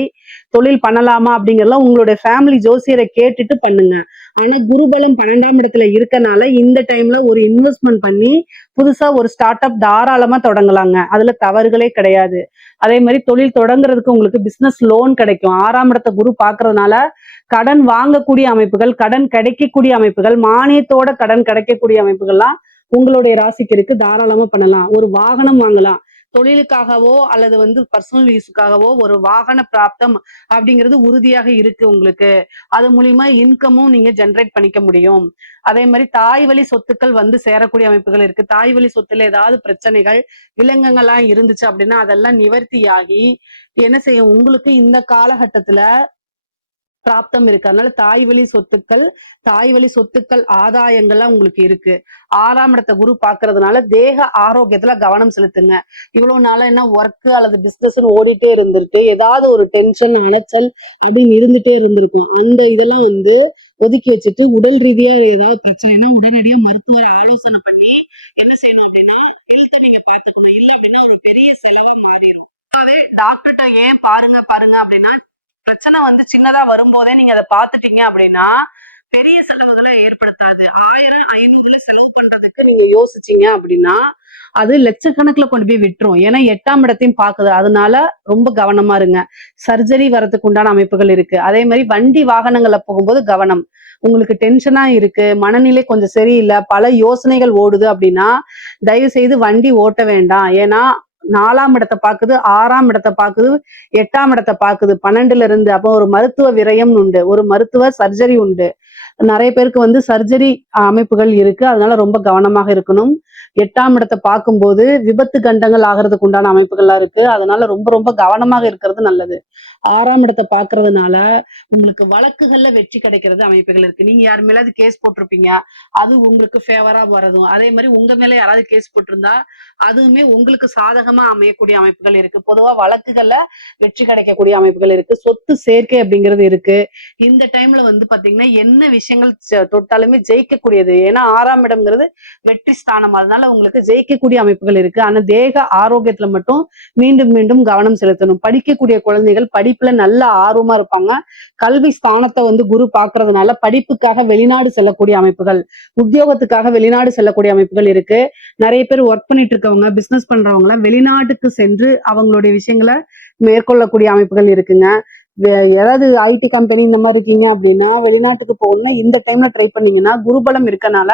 தொழில் பண்ணலாமா அப்படிங்கறதெல்லாம் உங்களுடைய ஃபேமிலி ஜோசியரை கேட்டுட்டு பண்ணுங்க. ஆனா குருபலம் 12ஆம் இடத்துல இருக்கனால இந்த டைம்ல ஒரு இன்வெஸ்ட்மெண்ட் பண்ணி புதுசா ஒரு ஸ்டார்ட் அப் தாராளமா தொடங்கலாங்க. அதுல தவறுகளே கிடையாது. அதே மாதிரி தொழில் தொடங்குறதுக்கு உங்களுக்கு பிசினஸ் லோன் கிடைக்கும். 6ஆம் இடத்தை குரு பாக்குறதுனால கடன் வாங்கக்கூடிய அமைப்புகள், கடன் கிடைக்கக்கூடிய அமைப்புகள், மானியத்தோட கடன் கிடைக்கக்கூடிய அமைப்புகள்லாம் உங்களுடைய ராசிக்கு இருக்கு. தாராளமா பண்ணலாம். ஒரு வாகனம் வாங்கலாம். தொழிலுக்காகவோ அல்லது பர்சனல் யூஸுக்காகவோ ஒரு வாகன பிராப்தம் அப்படிங்கிறது உறுதியாக இருக்கு உங்களுக்கு. அது மூலியமா இன்கமும் நீங்க ஜென்ரேட் பண்ணிக்க முடியும். அதே மாதிரி தாய் வழி சொத்துக்கள் சேரக்கூடிய அமைப்புகள் இருக்கு. தாய் வழி சொத்துல ஏதாவது பிரச்சனைகள் விலங்குகள்லாம் இருந்துச்சு அப்படின்னா அதெல்லாம் நிவர்த்தியாகி என்ன செய்யும், உங்களுக்கு இந்த காலகட்டத்துல பிராப்தம் இருக்கு. அதனால தாய் வழி சொத்துக்கள் ஆதாயங்கள்லாம் உங்களுக்கு இருக்கு. 6ஆம் இடத்தை குரு பாக்குறதுனால தேக ஆரோக்கியத்துல கவனம் செலுத்துங்க. இவ்வளவு நாளா என்ன ஒர்க் அல்லது பிசினஸ் ஓடிட்டே இருந்திருக்கு, ஏதாவது ஒரு டென்ஷன் அலைச்சல் அப்படின்னு இருந்துட்டே இருந்திருக்கும். அந்த இதெல்லாம் ஒதுக்கி வச்சுட்டு உடல் ரீதியா ஏதாவது பிரச்சனைனா உடனடியா மருத்துவரை ஆலோசனை பண்ணி என்ன செய்யணும் அப்படின்னா ஹெல்த் நீங்க பார்த்துக்கணும். இல்லை அப்படின்னா ஒரு பெரிய செலவு மாறிடும். டாக்டர்கிட்ட ஏன் பாருங்க அப்படின்னா பிரச்சனை சின்னதா வரும்போதே நீங்க அதை பாத்துட்டீங்க அப்படின்னா பெரிய செலவுகளை ஏற்படுத்தாது. 1000 500 செலவு பண்றதுக்கு நீங்க யோசிச்சீங்க அப்படின்னா அது லட்சக்கணக்குல கொண்டு போய் விட்டுரும். ஏன்னா 8ஆம் இடத்தையும் பாக்குது. அதனால ரொம்ப கவனமா இருங்க. சர்ஜரி வரதுக்கு உண்டான அமைப்புகள் இருக்கு. அதே மாதிரி வண்டி வாகனங்கள்ல போகும்போது கவனம். உங்களுக்கு டென்ஷனா இருக்கு, மனநிலை கொஞ்சம் சரியில்லை, பல யோசனைகள் ஓடுது அப்படின்னா தயவு செய்து வண்டி ஓட்ட வேண்டாம். ஏன்னா 4ஆம் இடத்தை பாக்குது, 6ஆம் இடத்தை பாக்குது, 8ஆம் இடத்தை பாக்குது, 12ல இருந்து. அப்போ ஒரு மருத்துவ விரயம் உண்டு, ஒரு மருத்துவ சர்ஜரி உண்டு. நிறைய பேருக்கு வந்து சர்ஜரி அமைப்புகள் இருக்கு. அதனால ரொம்ப கவனமாக இருக்கணும். 8ஆம் இடத்தை பார்க்கும்போது விபத்து கண்டங்கள் ஆகிறதுக்கு உண்டான அமைப்புகள்லாம் இருக்கு. அதனால ரொம்ப ரொம்ப கவனமாக இருக்கிறது நல்லது. 6ஆம் இடத்தை பார்க்கறதுனால உங்களுக்கு வழக்குகள்ல வெற்றி கிடைக்கிறது அமைப்புகள் இருக்கு. நீங்க யார் மேலாவது கேஸ் போட்டிருப்பீங்க, அது உங்களுக்கு ஃபேவரா வரதும். அதே மாதிரி உங்க மேல யாராவது கேஸ் போட்டிருந்தா அதுவுமே உங்களுக்கு சாதகமா அமையக்கூடிய அமைப்புகள் இருக்கு. பொதுவா வழக்குகள்ல வெற்றி கிடைக்கக்கூடிய அமைப்புகள் இருக்கு. சொத்து சேர்க்கை அப்படிங்கிறது இருக்கு. இந்த டைம்ல வந்து பாத்தீங்கன்னா என்ன விஷயங்கள் தொட்டாலுமே ஜெயிக்கக்கூடியது. ஏன்னா 6ஆம் இடம்ங்கிறது வெற்றி ஸ்தானம். அதனால உங்களுக்கு ஜெயிக்கக்கூடிய அமைப்புகள் இருக்கு. ஆனா தேக ஆரோக்கியத்துல மட்டும் மீண்டும் மீண்டும் கவனம் செலுத்தணும். படிக்கக்கூடிய குழந்தைகள் படிப்புல நல்ல ஆர்வமா இருப்பாங்க. கல்வி ஸ்தானத்தை வந்து குரு பாக்குறதுனால படிப்புக்காக வெளிநாடு செல்லக்கூடிய அமைப்புகள், உத்தியோகத்துக்காக வெளிநாடு செல்லக்கூடிய அமைப்புகள் இருக்கு. நிறைய பேர் ஒர்க் பண்ணிட்டு இருக்கவங்க, பிசினஸ் பண்றவங்க வெளிநாட்டுக்கு சென்று அவங்களுடைய விஷயங்களை மேற்கொள்ளக்கூடிய அமைப்புகள் இருக்குங்க. ஏதாவது ஐடி கம்பெனி இந்த மாதிரி இருக்கீங்க அப்படின்னா வெளிநாட்டுக்கு போகணும்னா இந்த டைம்ல ட்ரை பண்ணீங்கன்னா குருபலம் இருக்கனால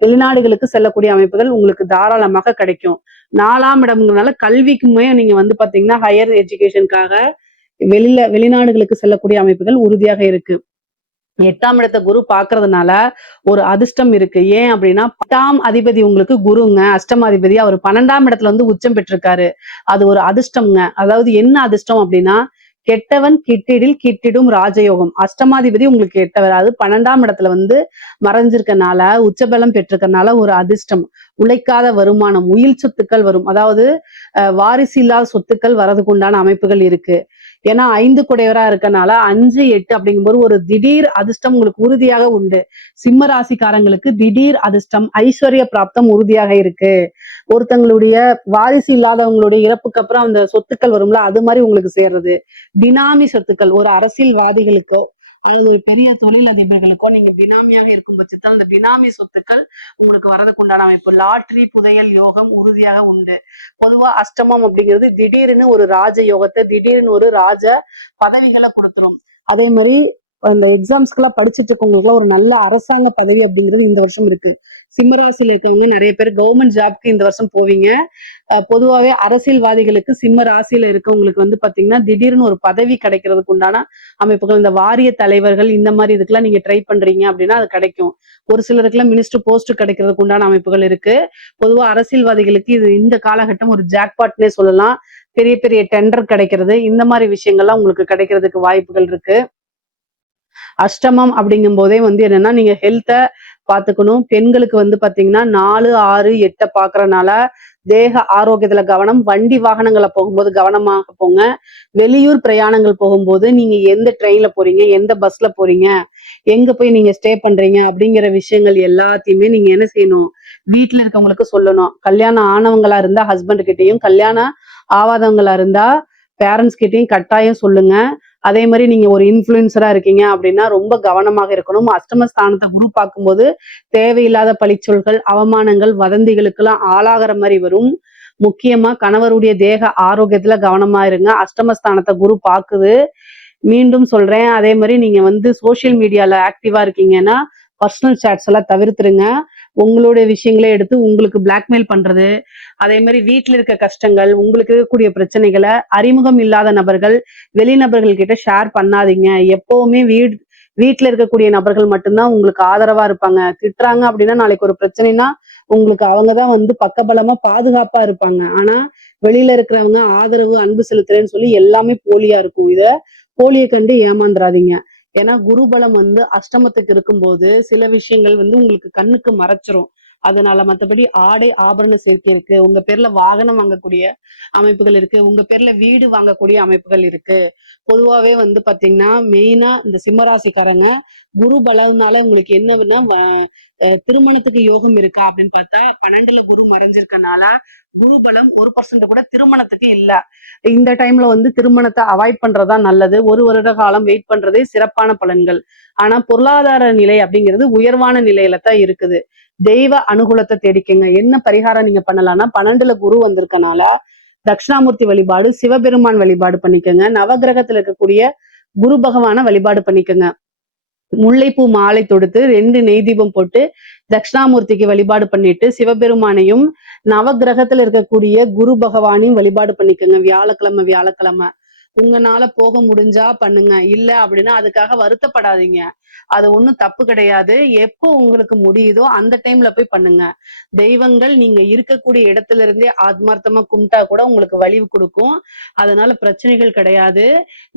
வெளிநாடுகளுக்கு செல்லக்கூடிய அமைப்புகள் உங்களுக்கு தாராளமாக கிடைக்கும். 4ஆம் இடம்ங்கிறதுனால கல்விக்குமே நீங்க வந்து பாத்தீங்கன்னா ஹையர் எஜுகேஷனுக்காக வெளிநாடுகளுக்கு செல்லக்கூடிய அமைப்புகள் உறுதியாக இருக்கு. 8ஆம் இடத்தை குரு பாக்குறதுனால ஒரு அதிர்ஷ்டம் இருக்கு. ஏன் அப்படின்னா 8ஆம் அதிபதி உங்களுக்கு குருங்க, அஷ்டமாதிபதி. அவர் 12ஆம் இடத்துல வந்து உச்சம் பெற்றிருக்காரு. அது ஒரு அதிர்ஷ்டம்ங்க. அதாவது என்ன அதிர்ஷ்டம் அப்படின்னா கெட்டவன் கிட்டிடில் கிட்டிடும் ராஜயோகம். அஷ்டமாதிபதி உங்களுக்கு கெட்டவர், அது 12ஆம் இடத்துல வந்து மறைஞ்சிருக்கனால உச்சபலம் பெற்றிருக்கனால ஒரு அதிர்ஷ்டம். உழைக்காத வருமானம், உயில் சொத்துக்கள் வரும். அதாவது வாரிசு இல்லாத சொத்துக்கள் வரதுக்கு உண்டான அமைப்புகள் இருக்கு. ஏன்னா 5 குடையவரா இருக்கனால 5, 8 அப்படிங்கும்போது ஒரு திடீர் அதிர்ஷ்டம் உங்களுக்கு உறுதியாக உண்டு. சிம்ம ராசிக்காரங்களுக்கு திடீர் அதிர்ஷ்டம், ஐஸ்வர்ய பிராப்தம் உறுதியாக இருக்கு. ஒருத்தங்களுடைய வாரிசு இல்லாதவங்களுடைய இறப்புக்கு அப்புறம் அந்த சொத்துக்கள் வரும்ல, அது மாதிரி உங்களுக்கு சேர்றது. பினாமி சொத்துக்கள் ஒரு அரசியல்வாதிகளுக்கோ அல்லது ஒரு பெரிய தொழிலதிபர்களுக்கோ நீங்க பினாமியாக இருக்கும் பட்சத்தில் அந்த பினாமி சொத்துக்கள் உங்களுக்கு வரதுக்கு உண்டான அமைப்பு. லாட்ரி, புதையல் யோகம் உறுதியாக உண்டு. பொதுவா அஷ்டமம் அப்படிங்கிறது திடீர்னு ஒரு ராஜ யோகத்தை, திடீர்னு ஒரு ராஜ பதவிகளை கொடுத்துரும். அதே மாதிரி அந்த எக்ஸாம்ஸ்க்கெல்லாம் படிச்சுட்டு இருக்கவங்களுக்குலாம் ஒரு நல்ல அரசாங்க பதவி அப்படிங்கிறது இந்த வருஷம் இருக்கு. சிம்மராசியில இருக்கவங்க நிறைய பேர் கவர்மெண்ட் ஜாப்க்கு இந்த வருஷம் போவீங்க. பொதுவாகவே அரசியல்வாதிகளுக்கு சிம்ம ராசியில இருக்கவங்களுக்கு வந்து பாத்தீங்கன்னா திடீர்னு ஒரு பதவி கிடைக்கிறதுக்கு உண்டான அமைப்புகள். இந்த வாரிய தலைவர்கள் இந்த மாதிரி இதுக்கெல்லாம் நீங்க ட்ரை பண்றீங்க அப்படின்னா அது கிடைக்கும். ஒரு சிலருக்குலாம் மினிஸ்டர் போஸ்ட் கிடைக்கிறதுக்கு உண்டான அமைப்புகள் இருக்கு. பொதுவா அரசியல்வாதிகளுக்கு இது இந்த காலகட்டம் ஒரு ஜாக்பாட்னே சொல்லலாம். பெரிய பெரிய டெண்டர் கிடைக்கிறது, இந்த மாதிரி விஷயங்கள்லாம் உங்களுக்கு கிடைக்கிறதுக்கு வாய்ப்புகள் இருக்கு. அஷ்டமம் அப்படிங்கும் போதே வந்து என்னன்னா நீங்க ஹெல்த்தை பாத்துக்கணும். பெண்களுக்கு வந்து பாத்தீங்கன்னா 4, 6, 8 பாக்குறதுனால தேக ஆரோக்கியத்துல கவனம். வண்டி வாகனங்களை போகும்போது கவனமாக போங்க. வெளியூர் பிரயாணங்கள் போகும்போது நீங்க எந்த ட்ரெயின்ல போறீங்க, எந்த பஸ்ல போறீங்க, எங்க போய் நீங்க ஸ்டே பண்றீங்க அப்படிங்கிற விஷயங்கள் எல்லாத்தையுமே நீங்க என்ன செய்யணும், வீட்டுல இருக்கவங்களுக்கு சொல்லணும். கல்யாணம் ஆனவங்களா இருந்தா ஹஸ்பண்ட் கிட்டையும், கல்யாணம் ஆவாதவங்களா இருந்தா பேரண்ட்ஸ் கிட்டையும் கட்டாயம் சொல்லுங்க. அதே மாதிரி நீங்க ஒரு இன்ஃபுளுசரா இருக்கீங்க அப்படின்னா ரொம்ப கவனமாக இருக்கணும். அஷ்டமஸ்தானத்தை குரு பார்க்கும்போது தேவையில்லாத பழிச்சொல்கள், அவமானங்கள், வதந்திகளுக்கு எல்லாம் ஆளாகிற மாதிரி வரும். முக்கியமா கணவருடைய தேக ஆரோக்கியத்துல கவனமா இருங்க. அஷ்டமஸ்தானத்தை குரு பாக்குது. மீண்டும் சொல்றேன், அதே மாதிரி நீங்க வந்து சோசியல் மீடியால ஆக்டிவா இருக்கீங்கன்னா பர்சனல் சாட்ஸ் எல்லாம் தவிர்த்துருங்க. உங்களுடைய விஷயங்களே எடுத்து உங்களுக்கு பிளாக்மெயில் பண்றது, அதே மாதிரி வீட்டுல இருக்க கஷ்டங்கள், உங்களுக்கு இருக்கக்கூடிய பிரச்சனைகளை அறிமுகம் இல்லாத நபர்கள், வெளிநபர்கள் கிட்ட ஷேர் பண்ணாதீங்க. எப்பவுமே வீட்டுல இருக்கக்கூடிய நபர்கள் மட்டும்தான் உங்களுக்கு ஆதரவா இருப்பாங்க. திட்டுறாங்க அப்படின்னா நாளைக்கு ஒரு பிரச்சனைனா உங்களுக்கு அவங்கதான் வந்து பக்கபலமா பாதுகாப்பா இருப்பாங்க. ஆனா வெளியில இருக்கிறவங்க ஆதரவு, அன்பு செலுத்துறேன்னு சொல்லி எல்லாமே போலியா இருக்கும். இத போலியை கண்டு ஏமாந்துராதீங்க. ஏன்னா குருபலம் வந்து அஷ்டமத்துக்கு இருக்கும்போது சில விஷயங்கள் வந்து உங்களுக்கு கண்ணுக்கு மறைச்சிரும். அதனால மத்தபடி ஆடை ஆபரண சேர்க்கை இருக்கு, உங்க பேர்ல வாகனம் வாங்கக்கூடிய அமைப்புகள் இருக்கு, உங்க பேர்ல வீடு வாங்கக்கூடிய அமைப்புகள் இருக்கு. பொதுவாவே வந்து பாத்தீங்கன்னா மெயினா இந்த சிம்மராசிக்காரங்க குரு பலனால உங்களுக்கு என்னன்னா திருமணத்துக்கு யோகம் இருக்கா அப்படின்னு பார்த்தா 12ல குரு மறைஞ்சிருக்கனால குரு பலம் 1% கூட திருமணத்துக்கு இல்ல. இந்த டைம்ல வந்து திருமணத்தை அவாய்ட் பண்றதா நல்லது. 1 வருட காலம் வெயிட் பண்றதே சிறப்பான பலன்கள். ஆனா பொருளாதார நிலை அப்படிங்கிறது உயர்வான நிலையில தான் இருக்குது. தெய்வ அனுகூலத்தை தேடிக்கங்க. என்ன பரிகாரம் நீங்க பண்ணலாம்னா, 12ல குரு வந்திருக்கனால தட்சிணாமூர்த்தி வழிபாடு, சிவபெருமான் வழிபாடு பண்ணிக்கோங்க. நவகிரகத்துல இருக்கக்கூடிய குரு பகவான வழிபாடு பண்ணிக்கோங்க. முல்லைப்பூ மாலை தொடுத்து 2 நெய் தீபம் போட்டு தட்சிணாமூர்த்திக்கு வழிபாடு பண்ணிட்டு சிவபெருமானையும் நவகிரகத்துல இருக்கக்கூடிய குரு பகவானையும் வழிபாடு பண்ணிக்கோங்க. வியாழக்கிழமை உங்களால போக முடிஞ்சா பண்ணுங்க. இல்ல அப்படின்னா அதுக்காக வருத்தப்படாதீங்க. அது ஒண்ணும் தப்பு கிடையாது. எப்போ உங்களுக்கு முடியுதோ அந்த டைம்ல போய் பண்ணுங்க. தெய்வங்கள் நீங்க இருக்கக்கூடிய இடத்துல இருந்தே ஆத்மார்த்தமா கும்பிட்டா கூட உங்களுக்கு வலிவு கொடுக்கும். அதனால பிரச்சனைகள் கிடையாது.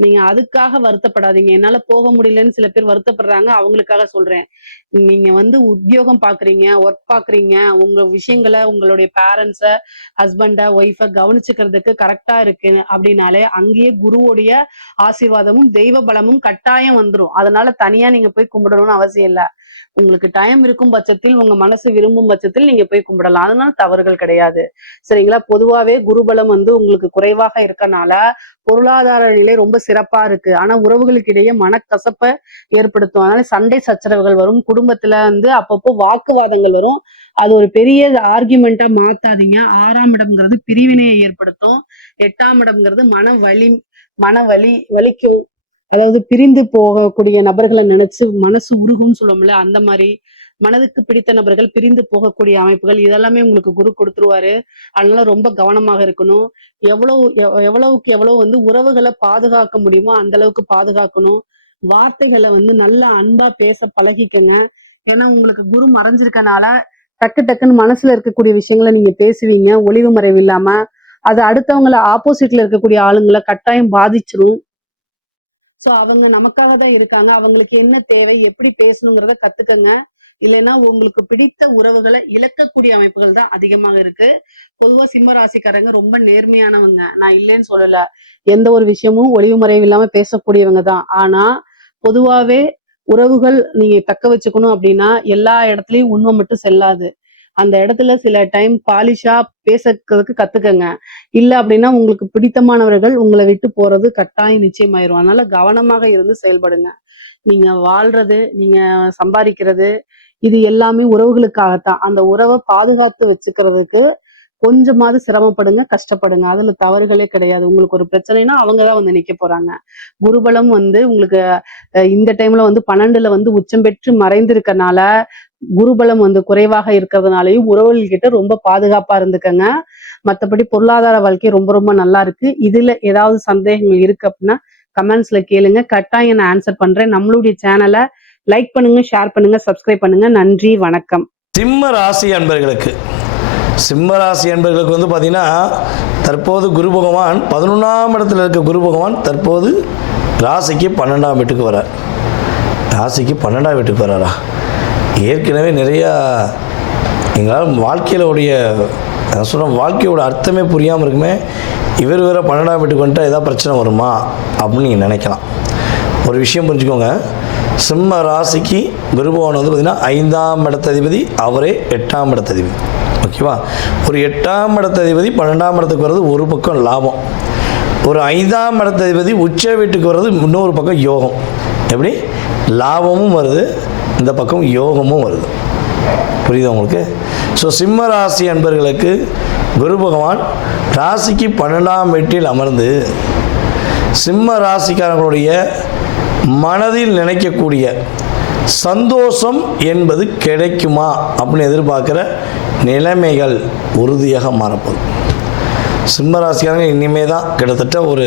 நீங்க அதுக்காக வருத்தப்படாதீங்க. என்னால போக முடியலன்னு சில பேர் வருத்தப்படுறாங்க. அவங்களுக்காக சொல்றேன். நீங்க உத்தியோகம் பாக்குறீங்க, ஒர்க் பாக்குறீங்க, உங்க விஷயங்களை உங்களுடைய பேரண்ட்ஸ, ஹஸ்பண்ட, ஒய்ஃப கவனிச்சுக்கிறதுக்கு கரெக்டா இருக்கு அப்படின்னாலே அங்கேயே குருவுடைய ஆசீர்வாதமும் தெய்வ பலமும் கட்டாயம் வந்துடும். அதனால தனியா நீங்க போய் கும்பிடணும்னு அவசியம் இல்ல. உங்களுக்கு டைம் இருக்கும் பட்சத்தில், உங்க மனசு விரும்பும் பட்சத்தில் நீங்க போய் கும்பிடலாம். அதனால தவறுகள் கிடையாது. சரிங்களா? பொதுவாவே குருபலம் உங்களுக்கு குறைவாக இருக்கனால பொருளாதார நிலை ரொம்ப சிறப்பா இருக்கு. ஆனா உறவுகளுக்கு இடையே மனக்கசப்பை ஏற்படுத்தும். அதனால சண்டை சச்சரவுகள் வரும். குடும்பத்துல அப்பப்போ வாக்குவாதங்கள் வரும். அது ஒரு பெரிய ஆர்கியூமெண்டா மாத்தாதீங்க. 6ஆம் இடம்ங்கிறது பிரிவினையை ஏற்படுத்தும். 8ஆம் இடம்ங்கிறது வலிக்கும். அதாவது பிரிந்து போகக்கூடிய நபர்களை நினைச்சு மனசு உருகும்னு சொல்லுவோம்ல, அந்த மாதிரி மனதுக்கு பிடித்த நபர்கள் பிரிந்து போகக்கூடிய அமைப்புகள் இதெல்லாமே உங்களுக்கு குரு கொடுத்துருவாரு. அதனால ரொம்ப கவனமாக இருக்கணும். எவ்வளவுக்கு எவ்வளவு உறவுகளை பாதுகாக்க முடியுமோ அந்த அளவுக்கு பாதுகாக்கணும். வார்த்தைகளை நல்லா அன்பா பேச பழகிக்கங்க. ஏன்னா உங்களுக்கு குரு மறைஞ்சிருக்கனால டக்குன்னு மனசுல இருக்கக்கூடிய விஷயங்களை நீங்க பேசுவீங்க, ஒளிவு மறைவு இல்லாம. அது அடுத்தவங்களை ஆப்போசிட்ல இருக்கக்கூடிய ஆளுங்களை கட்டாயம் பாதிச்சிடும். சோ அவங்க நமக்காக தான் இருக்காங்க. அவங்களுக்கு என்ன தேவை, எப்படி பேசணுங்கிறத கத்துக்கங்க. இல்லைன்னா உங்களுக்கு பிடித்த உறவுகளை இழக்கக்கூடிய அமைப்புகள் தான் அதிகமாக இருக்கு. பொதுவா சிம்ம ராசிக்காரங்க ரொம்ப நேர்மையானவங்க, நான் இல்லைன்னு சொல்லல. எந்த ஒரு விஷயமும் ஒளிவு மறைவு இல்லாம பேசக்கூடியவங்க தான். ஆனா பொதுவாவே உறவுகள் நீங்க தக்க வச்சுக்கணும் அப்படின்னா எல்லா இடத்துலயும் உண்மை மட்டும் செல்லாது. அந்த இடத்துல சில டைம் பாலிஷா பேசுறதுக்கு கத்துக்கங்க. இல்ல அப்படின்னா உங்களுக்கு பிடித்தமானவர்கள் உங்களை விட்டு போறது கட்டாயம் நிச்சயமாயிரும். அதனால கவனமாக இருந்து செயல்படுங்க. நீங்க வாழ்றது, நீங்க சம்பாதிக்கிறது, இது எல்லாமே உறவுகளுக்காகத்தான். அந்த உறவை பாதுகாத்து வச்சுக்கிறதுக்கு கொஞ்சமாவது சிரமப்படுங்க, கஷ்டப்படுங்க. அதுல தவறுகளே கிடையாது. உங்களுக்கு ஒரு பிரச்சனைனா அவங்கதான் நிக்க போறாங்க. குருபலம் உங்களுக்கு இந்த டைம்ல 12ல உச்சம் பெற்று மறைந்திருக்கனால குருபலம் குறைவாக இருக்கிறதுனாலயும் உறவுகள் கிட்ட ரொம்ப பாதுகாப்பா இருந்துக்கங்க. மத்தபடி பொருளாதார வாழ்க்கை ரொம்ப ரொம்ப நல்லா இருக்கு. இதுல ஏதாவது சந்தேகங்கள் இருக்கு அப்படின்னா கமெண்ட்ஸ்ல கேளுங்க. கட்டாயம் நான் ஆன்சர் பண்றேன். நம்மளுடைய சேனலை லைக் பண்ணுங்க, ஷேர் பண்ணுங்க, சப்ஸ்கிரைப் பண்ணுங்க. நன்றி, வணக்கம். சிம்ம ராசி அன்பர்களுக்கு பார்த்தீங்கன்னா தற்போது குரு பகவான் 11ஆம் இடத்துல இருக்க குரு பகவான் தற்போது ராசிக்கு 12ஆம் வீட்டுக்கு வரார். ராசிக்கு 12ஆம் வீட்டுக்கு வராரா? ஏற்கனவே நிறையா எங்களால் வாழ்க்கையோட அர்த்தமே புரியாமல் இருக்குமே. இவர் வேறு 12ஆம் வீட்டுக்கு வந்துட்டால் ஏதாவது பிரச்சனை வருமா அப்படின்னு நீங்கள் நினைக்கலாம். ஒரு விஷயம் புரிஞ்சுக்கோங்க. சிம்ம ராசிக்கு குரு பகவான் பார்த்திங்கன்னா 5ஆம் இடத்ததிபதி, அவரே 8ஆம் இடத்ததிபதி. ஓகேவா? ஒரு 8ஆம் இடத்ததிபதி 12ஆம் இடத்துக்கு வர்றது ஒரு பக்கம் லாபம். ஒரு 5ஆம் இடத்ததிபதி உச்ச வீட்டுக்கு வர்றது இன்னொரு பக்கம் யோகம். எப்படி? லாபமும் வருது, இந்த பக்கம் யோகமும் வருது. புரியுதா உங்களுக்கு? ஸோ சிம்ம ராசி அன்பர்களுக்கு குரு பகவான் ராசிக்கு 12ஆம் வீட்டில் அமர்ந்து சிம்ம ராசிக்காரர்களுடைய மனதில் நினைக்கக்கூடிய சந்தோஷம் என்பது கிடைக்குமா அப்படின்னு எதிர்பார்க்குற நிலைமைகள் உறுதியாக மாறப்போகுது. சிம்மராசிக்காரங்க இனிமே தான் கிட்டத்தட்ட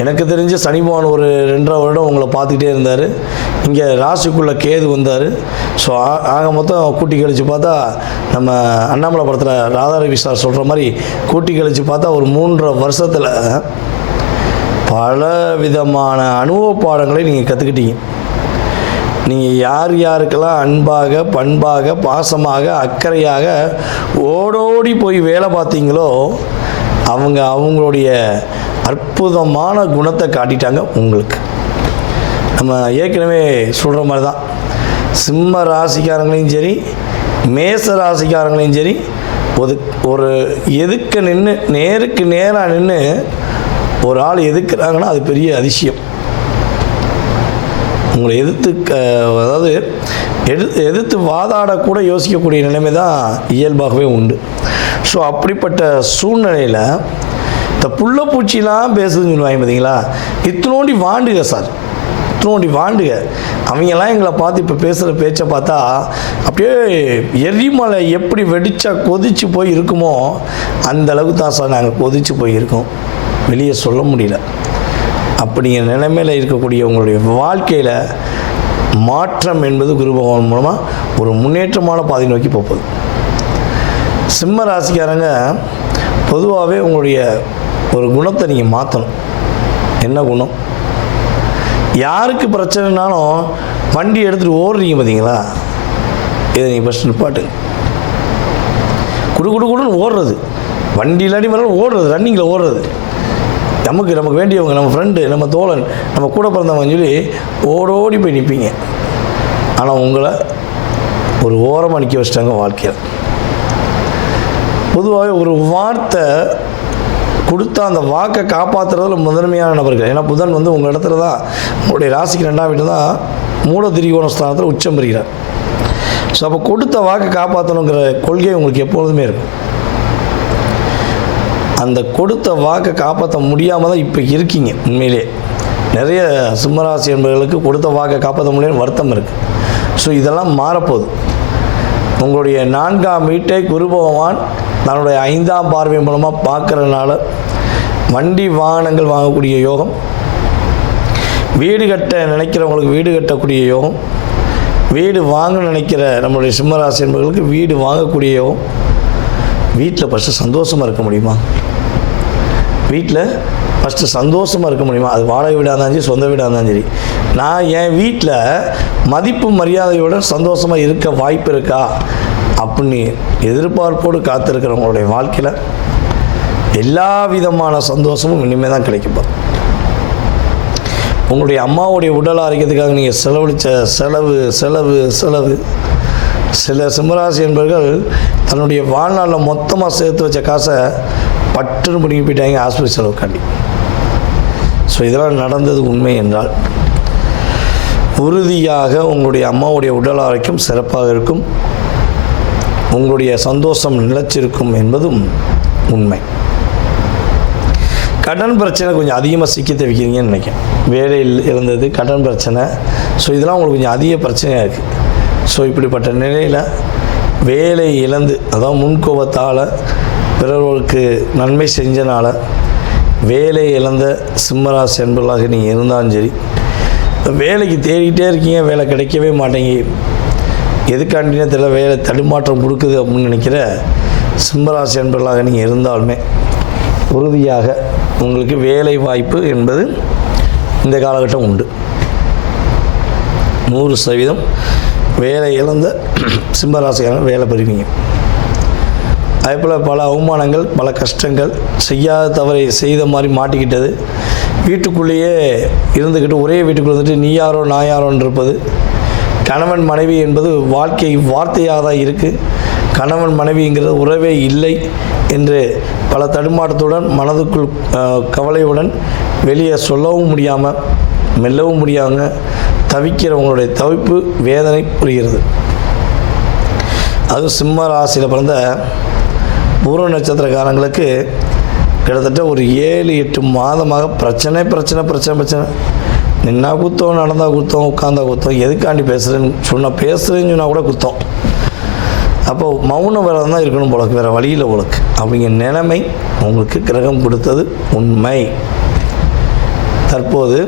எனக்கு தெரிஞ்ச சனி பகவான் ஒரு 2.5 வருடம் உங்களை பார்த்துக்கிட்டே இருந்தார். இங்கே ராசிக்குள்ளே கேது வந்தார். ஸோ ஆக மொத்தம் கூட்டி கழித்து பார்த்தா நம்ம அண்ணாமலை படத்தில் ராதாரவி சார் சொல்கிற மாதிரி கூட்டி கழித்து பார்த்தா ஒரு 3.5 வருஷத்தில் பல விதமான அனுபவ பாடங்களை நீங்கள் கற்றுக்கிட்டீங்க. நீங்கள் யார் யாருக்கெல்லாம் அன்பாக, பண்பாக, பாசமாக, அக்கறையாக ஓடோடி போய் வேலை பார்த்தீங்களோ அவங்களுடைய அற்புதமான குணத்தை காட்டிட்டாங்க உங்களுக்கு. நம்ம ஏற்கனவே சொல்கிற மாதிரி தான் சிம்ம ராசிக்காரங்களையும் சரி, மேச ராசிக்காரங்களையும் சரி, ஒரு எதுக்க நின்று நேருக்கு நேராக நின்று ஒரு ஆள் எதுக்குறாங்கன்னா அது பெரிய அதிசயம். உங்களை அதாவது எதிர்த்து வாதாடக்கூட யோசிக்கக்கூடிய நிலைமை தான் இயல்பாகவே உண்டு. ஸோ அப்படிப்பட்ட சூழ்நிலையில் இந்த புள்ள பூச்சிலாம் பேசுதுன்னு சொல்லுவாங்க பார்த்தீங்களா, இத்தனோண்டி வாண்டுக சார், இத்தனோண்டி வாண்டுக. அவங்கெல்லாம் எங்களை பார்த்து இப்போ பேசுகிற பேச்சை பார்த்தா அப்படியே எரிமலை எப்படி வெடிச்சா கொதிச்சு போய் இருக்குமோ அந்த அளவுக்கு தான் சார் நாங்கள் கொதிச்சு போயிருக்கோம், வெளியே சொல்ல முடியல. அப்படிங்கிற நிலைமையில் இருக்கக்கூடிய உங்களுடைய வாழ்க்கையில் மாற்றம் என்பது குரு பகவான் மூலமாக ஒரு முன்னேற்றமான பாதை நோக்கி போகுது. சிம்ம ராசிக்காரங்க பொதுவாகவே உங்களுடைய ஒரு குணத்தை நீங்கள் மாற்றணும். என்ன குணம்? யாருக்கு பிரச்சனைனாலும் வண்டி எடுத்துகிட்டு ஓடுறீங்க பார்த்தீங்களா, இதை நீங்கள் ஃபஸ்ட்டு நிப்பாட்டுங்க. குடுன்னு ஓடுறது, வண்டி இல்லாட்டி மேலே ஓடுறது, ரன்னிங்கில் ஓடுறது, நமக்கு வேண்டியவங்க, நம்ம ஃப்ரெண்டு, நம்ம தோழன், நம்ம கூட பிறந்தவங்கன்னு சொல்லி ஓடோடி போய் நிற்பீங்க. ஆனால் உங்களை ஒரு ஓரமாக நிற்க வச்சிட்டாங்க வாழ்க்கையில். பொதுவாகவே ஒரு வார்த்தை கொடுத்தா அந்த வாக்கை காப்பாற்றுறதுல முதன்மையான நபர்கள். ஏன்னா புதன் வந்து உங்கள் இடத்துல தான், உங்களுடைய ராசிக்கு 2ஆம் வீட்டு தான் மூல திரிகோண ஸ்தானத்தில் உச்சம் பெறுகிறார். ஸோ அப்போ கொடுத்த வாக்கை காப்பாற்றணுங்கிற கொள்கை உங்களுக்கு எப்பொழுதுமே இருக்கும். அந்த கொடுத்த வாக்கை காப்பாற்ற முடியாமல் தான் இப்போ இருக்கீங்க. உண்மையிலே நிறைய சிம்மராசி என்பவர்களுக்கு கொடுத்த வாக்கை காப்பாற்ற முடியாத வருத்தம் இருக்குது. ஸோ இதெல்லாம் மாறப்போகுது. உங்களுடைய 4ஆம் வீட்டை குரு பகவான் தன்னுடைய 5ஆம் பார்வை மூலமாக பார்க்கறதுனால வண்டி வாகனங்கள் வாங்கக்கூடிய யோகம், வீடு கட்ட நினைக்கிறவங்களுக்கு வீடு கட்டக்கூடிய யோகம், வீடு வாங்க நினைக்கிற நம்மளுடைய சிம்மராசி என்பவர்களுக்கு வீடு வாங்கக்கூடிய யோகம். வீட்டில் ஃபஸ்ட்டு சந்தோஷமாக இருக்க முடியுமா? வீட்டில் ஃபஸ்ட்டு சந்தோஷமாக இருக்க முடியுமா? அது வாடகை வீடாக இருந்தாலும் சரி, சொந்த வீடாக இருந்தாலும் சரி. நான் என் வீட்டில் மதிப்பு மரியாதையோட சந்தோஷமாக இருக்க வாய்ப்பு இருக்கா அப்படின்னு எதிர்பார்ப்போடு காத்திருக்கிறவங்களுடைய வாழ்க்கையில் எல்லா விதமான சந்தோஷமும் இனிமேல் தான் கிடைக்கப்போம். உங்களுடைய அம்மாவுடைய உடல் ஆரோக்கியத்துக்காக நீங்கள் செலவழித்த செலவு சில சிம்மராசி என்பவர்கள் தன்னுடைய வாழ்நாளில் மொத்தமாக சேர்த்து வச்ச காசை பட்டுன்னு பிடிங்கி போயிட்டாங்க ஹாஸ்பிட்டல் செலவுக்காண்டி. ஸோ இதெல்லாம் நடந்தது உண்மை என்றால் உறுதியாக உங்களுடைய அம்மாவுடைய உடல் ஆரோக்கியம் சிறப்பாக இருக்கும், உங்களுடைய சந்தோஷம் நிலைச்சிருக்கும் என்பதும் உண்மை. கடன் பிரச்சனை கொஞ்சம் அதிகமாக சிக்கி தவிக்கிறீங்கன்னு நினைக்கிறேன். வேலையில் இருந்தது கடன் பிரச்சனை. ஸோ இதெல்லாம் உங்களுக்கு கொஞ்சம் அதிக பிரச்சனையாக இருக்குது. ஸோ இப்படிப்பட்ட நிலையில் வேலை இழந்து, அதாவது முன்கோபத்தால் பிறர்களுக்கு நன்மை செஞ்சனால வேலை இழந்த சிம்மராசி என்பதாக நீங்கள் இருந்தாலும் சரி, வேலைக்கு தேடிக்கிட்டே இருக்கீங்க, வேலை கிடைக்கவே மாட்டேங்கி, எதுக்காண்டினே தெரியல, வேலை தடுமாற்றம் கொடுக்குது அப்படின்னு நினைக்கிற சிம்மராசி என்பதாக நீங்கள் இருந்தாலுமே உறுதியாக உங்களுக்கு வேலை வாய்ப்பு என்பது இந்த காலகட்டம் உண்டு. 100% வேலை இழந்த சிம்மராசிக்காரங்க வேலை பெறுவீங்க. அதேபோல் பல அவமானங்கள், பல கஷ்டங்கள், செய்யாத தவறை செய்த மாதிரி மாட்டிக்கிட்டது, வீட்டுக்குள்ளேயே இருந்துக்கிட்டு ஒரே வீட்டுக்குள்ளே இருந்துட்டு நீ யாரோ நான் யாரோன்னு இருப்பது, கணவன் மனைவி என்பது வார்த்தையாக தான் இருக்குது, கணவன் மனைவிங்கிறது உறவே இல்லை என்று பல தடுமாற்றத்துடன் மனதுக்குள் கவலையுடன் வெளியே சொல்லவும் முடியாமல் மெல்லவும் முடியாமல் தவிக்கிறவங்களுடைய தவிப்பு வேதனை புரிகிறது. அதுவும் சிம்ம ராசியில் பிறந்த பூர்வ நட்சத்திரக்காரங்களுக்கு கிட்டத்தட்ட ஒரு 7-8 மாதமாக பிரச்சனை. நின்னா குத்தம், நடந்தால் குத்தம், உட்காந்தா குத்தம், எதுக்காண்டி பேசுகிறேன்னு சொன்னால் கூட குத்தம். அப்போ மௌன விரதம் தான் இருக்கணும் போலக்கு, வேறு வழியில் போலக்கு அப்படிங்கிற நிலைமை உங்களுக்கு கிரகம் கொடுத்தது உண்மை. தற்போது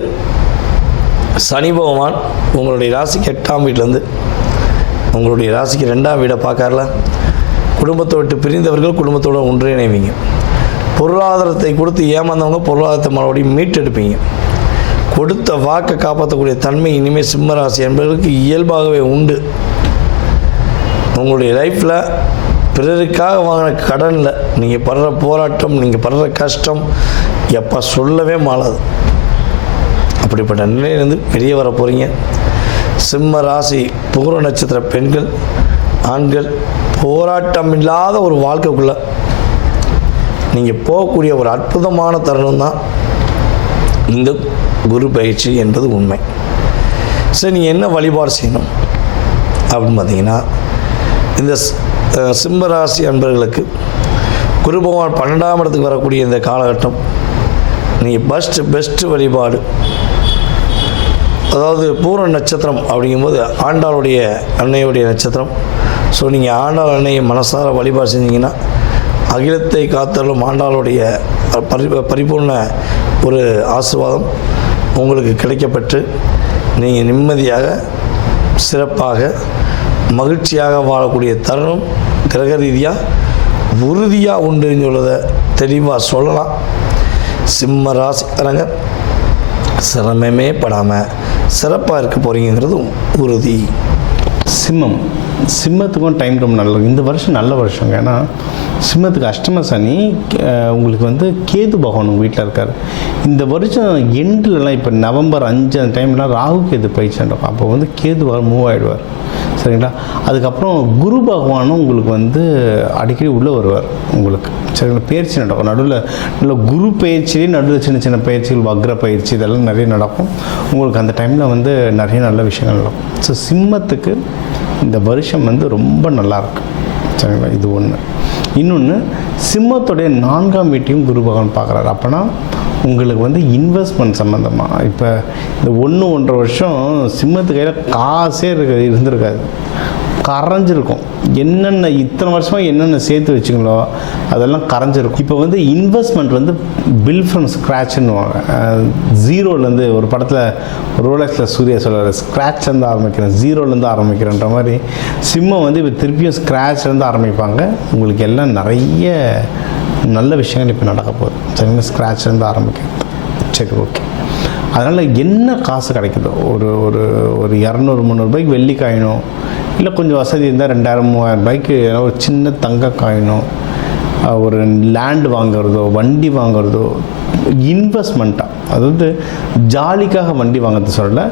சனி பகவான் உங்களுடைய ராசிக்கு 8ஆம் வீட்டிலேருந்து உங்களுடைய ராசிக்கு 2ஆம் வீடை பார்க்கறல. குடும்பத்தை விட்டு பிரிந்தவர்கள் குடும்பத்தோடு ஒன்றிணைவீங்க. பொருளாதாரத்தை கொடுத்து ஏமாந்தவங்க பொருளாதாரத்தை மறுபடியும் மீட்டெடுப்பீங்க. கொடுத்த வாக்கை காப்பாற்றக்கூடிய தன்மை இனிமேல் சிம்மராசி என்பவர்களுக்கு இயல்பாகவே உண்டு. உங்களுடைய லைஃப்பில் பிறருக்காக வாங்கின கடனில் நீங்கள் படுற போராட்டம், நீங்கள் படுற கஷ்டம் எப்போ சொல்லவே மாளாது. அப்படிப்பட்ட நிலையிலேருந்து வெளியே வர போகிறீங்க. சிம்ம ராசி பூர்வ நட்சத்திர பெண்கள், ஆண்கள் போராட்டம் இல்லாத ஒரு வாழ்க்கைக்குள்ளே நீங்கள் போகக்கூடிய ஒரு அற்புதமான தருணம் தான் இந்த குரு பயிற்சி என்பது உண்மை. சரி, நீங்கள் என்ன வழிபாடு செய்யணும் அப்படின்னு பார்த்தீங்கன்னா, இந்த சிம்ம ராசி அன்பர்களுக்கு குரு பகவான் 12ஆம் இடத்துக்கு வரக்கூடிய இந்த காலகட்டம் நீங்கள் பெஸ்ட்டு வழிபாடு, அதாவது பூர்ண நட்சத்திரம் அப்படிங்கும்போது ஆண்டாளுடைய அன்னையுடைய நட்சத்திரம். ஸோ நீங்கள் ஆண்டாள் அன்னையை மனசார வழிபாடு செஞ்சீங்கன்னா அகிலத்தை காத்தருளும் ஆண்டாளுடைய பரிபூர்ண ஒரு ஆசீர்வாதம் உங்களுக்கு கிடைக்கப்பெற்று நீங்கள் நிம்மதியாக சிறப்பாக மகிழ்ச்சியாக வாழக்கூடிய தருணம் கிரக ரீதியாக உறுதியாக உண்டுன்னு சொல்லதை தெளிவாக சொல்லலாம். சிம்ம ராசிக்காரங்க சிரமமே படாமல் சிறப்பாக இருக்க போகிறீங்கிறது உறுதி. சிம்மத்துக்கும் டைம் ரொம்ப நல்லது. இந்த வருஷம் நல்ல வருஷங்க. ஏன்னா சிம்மத்துக்கு அஷ்டம சனி, உங்களுக்கு வந்து கேது பகவான் உங்கள் வீட்டில் இருக்கார். இந்த வருஷம் எண்டுலலாம் இப்போ நவம்பர் 5 அந்த டைம்லாம் ராகு கேது பயிற்சி நடக்கும். அப்போ வந்து கேது பகவான் மூவ் ஆகிடுவார். சரிங்களா? அதுக்கப்புறம் குரு பகவானும் உங்களுக்கு வந்து அடிக்கடி உள்ளே வருவார் உங்களுக்கு. சரிங்களா? பயிற்சி நடக்கும். நடுவில் நல்ல குரு பயிற்சியிலே நடுவில் சின்ன சின்ன பயிற்சிகள், வக்ர பயிற்சி, இதெல்லாம் நிறைய நடக்கும் உங்களுக்கு. அந்த டைமில் வந்து நிறைய நல்ல விஷயங்கள் நடக்கும். ஸோ சிம்மத்துக்கு இந்த வருஷம் வந்து ரொம்ப நல்லாயிருக்கு. சரிங்களா? இது ஒன்று. இன்னொன்று, சிம்மத்துடைய 4ஆம் வீட்டையும் குரு பகவான் பார்க்குறாரு. அப்போனா உங்களுக்கு வந்து இன்வெஸ்ட்மெண்ட் சம்மந்தமாக இப்போ இந்த 1-1.5 வருஷம் சிம்மத்து கையில் காசே இருந்திருக்காது, கரைஞ்சிருக்கும். என்னென்ன இத்தனை வருஷமாக என்னென்ன சேர்த்து வச்சுங்களோ அதெல்லாம் கரைஞ்சிருக்கும். இப்போ வந்து இன்வெஸ்ட்மெண்ட் வந்து பில் ஃப்ரம் ஸ்க்ராட்ச்னுவாங்க. ஜீரோலேருந்து ஒரு படத்தில் ரோலக்ஸில் சூர்யா சொல்கிறார், ஸ்க்ராட்ச்லேருந்து ஆரம்பிக்கிறேன், ஜீரோலேருந்து ஆரம்பிக்கிறேன்ற மாதிரி சிம்மம் வந்து இப்போ திருப்பியும் ஸ்க்ராட்ச்லேருந்து ஆரம்பிப்பாங்க. உங்களுக்கு எல்லாம் நிறைய நல்ல விஷயங்கள் இப்போ நடக்க போகுது. சரிங்களா? ஸ்க்ராட்ச்லேருந்து ஆரம்பிக்கிறேன். சரி, ஓகே. அதனால் என்ன காசு கிடைக்குதோ ஒரு ஒரு ஒரு 200-300 ரூபாய்க்கு வெள்ளி காயினோ, இல்லை கொஞ்சம் வசதி இருந்தால் 2000-3000 ரூபாய்க்கு ஒரு சின்ன தங்க காயினோ, ஒரு லேண்டு வாங்குறதோ, வண்டி வாங்குறதோ, இன்வெஸ்ட்மெண்ட்டாக, அதாவது ஜாலிக்காக வண்டி வாங்கிறது சொல்லலை,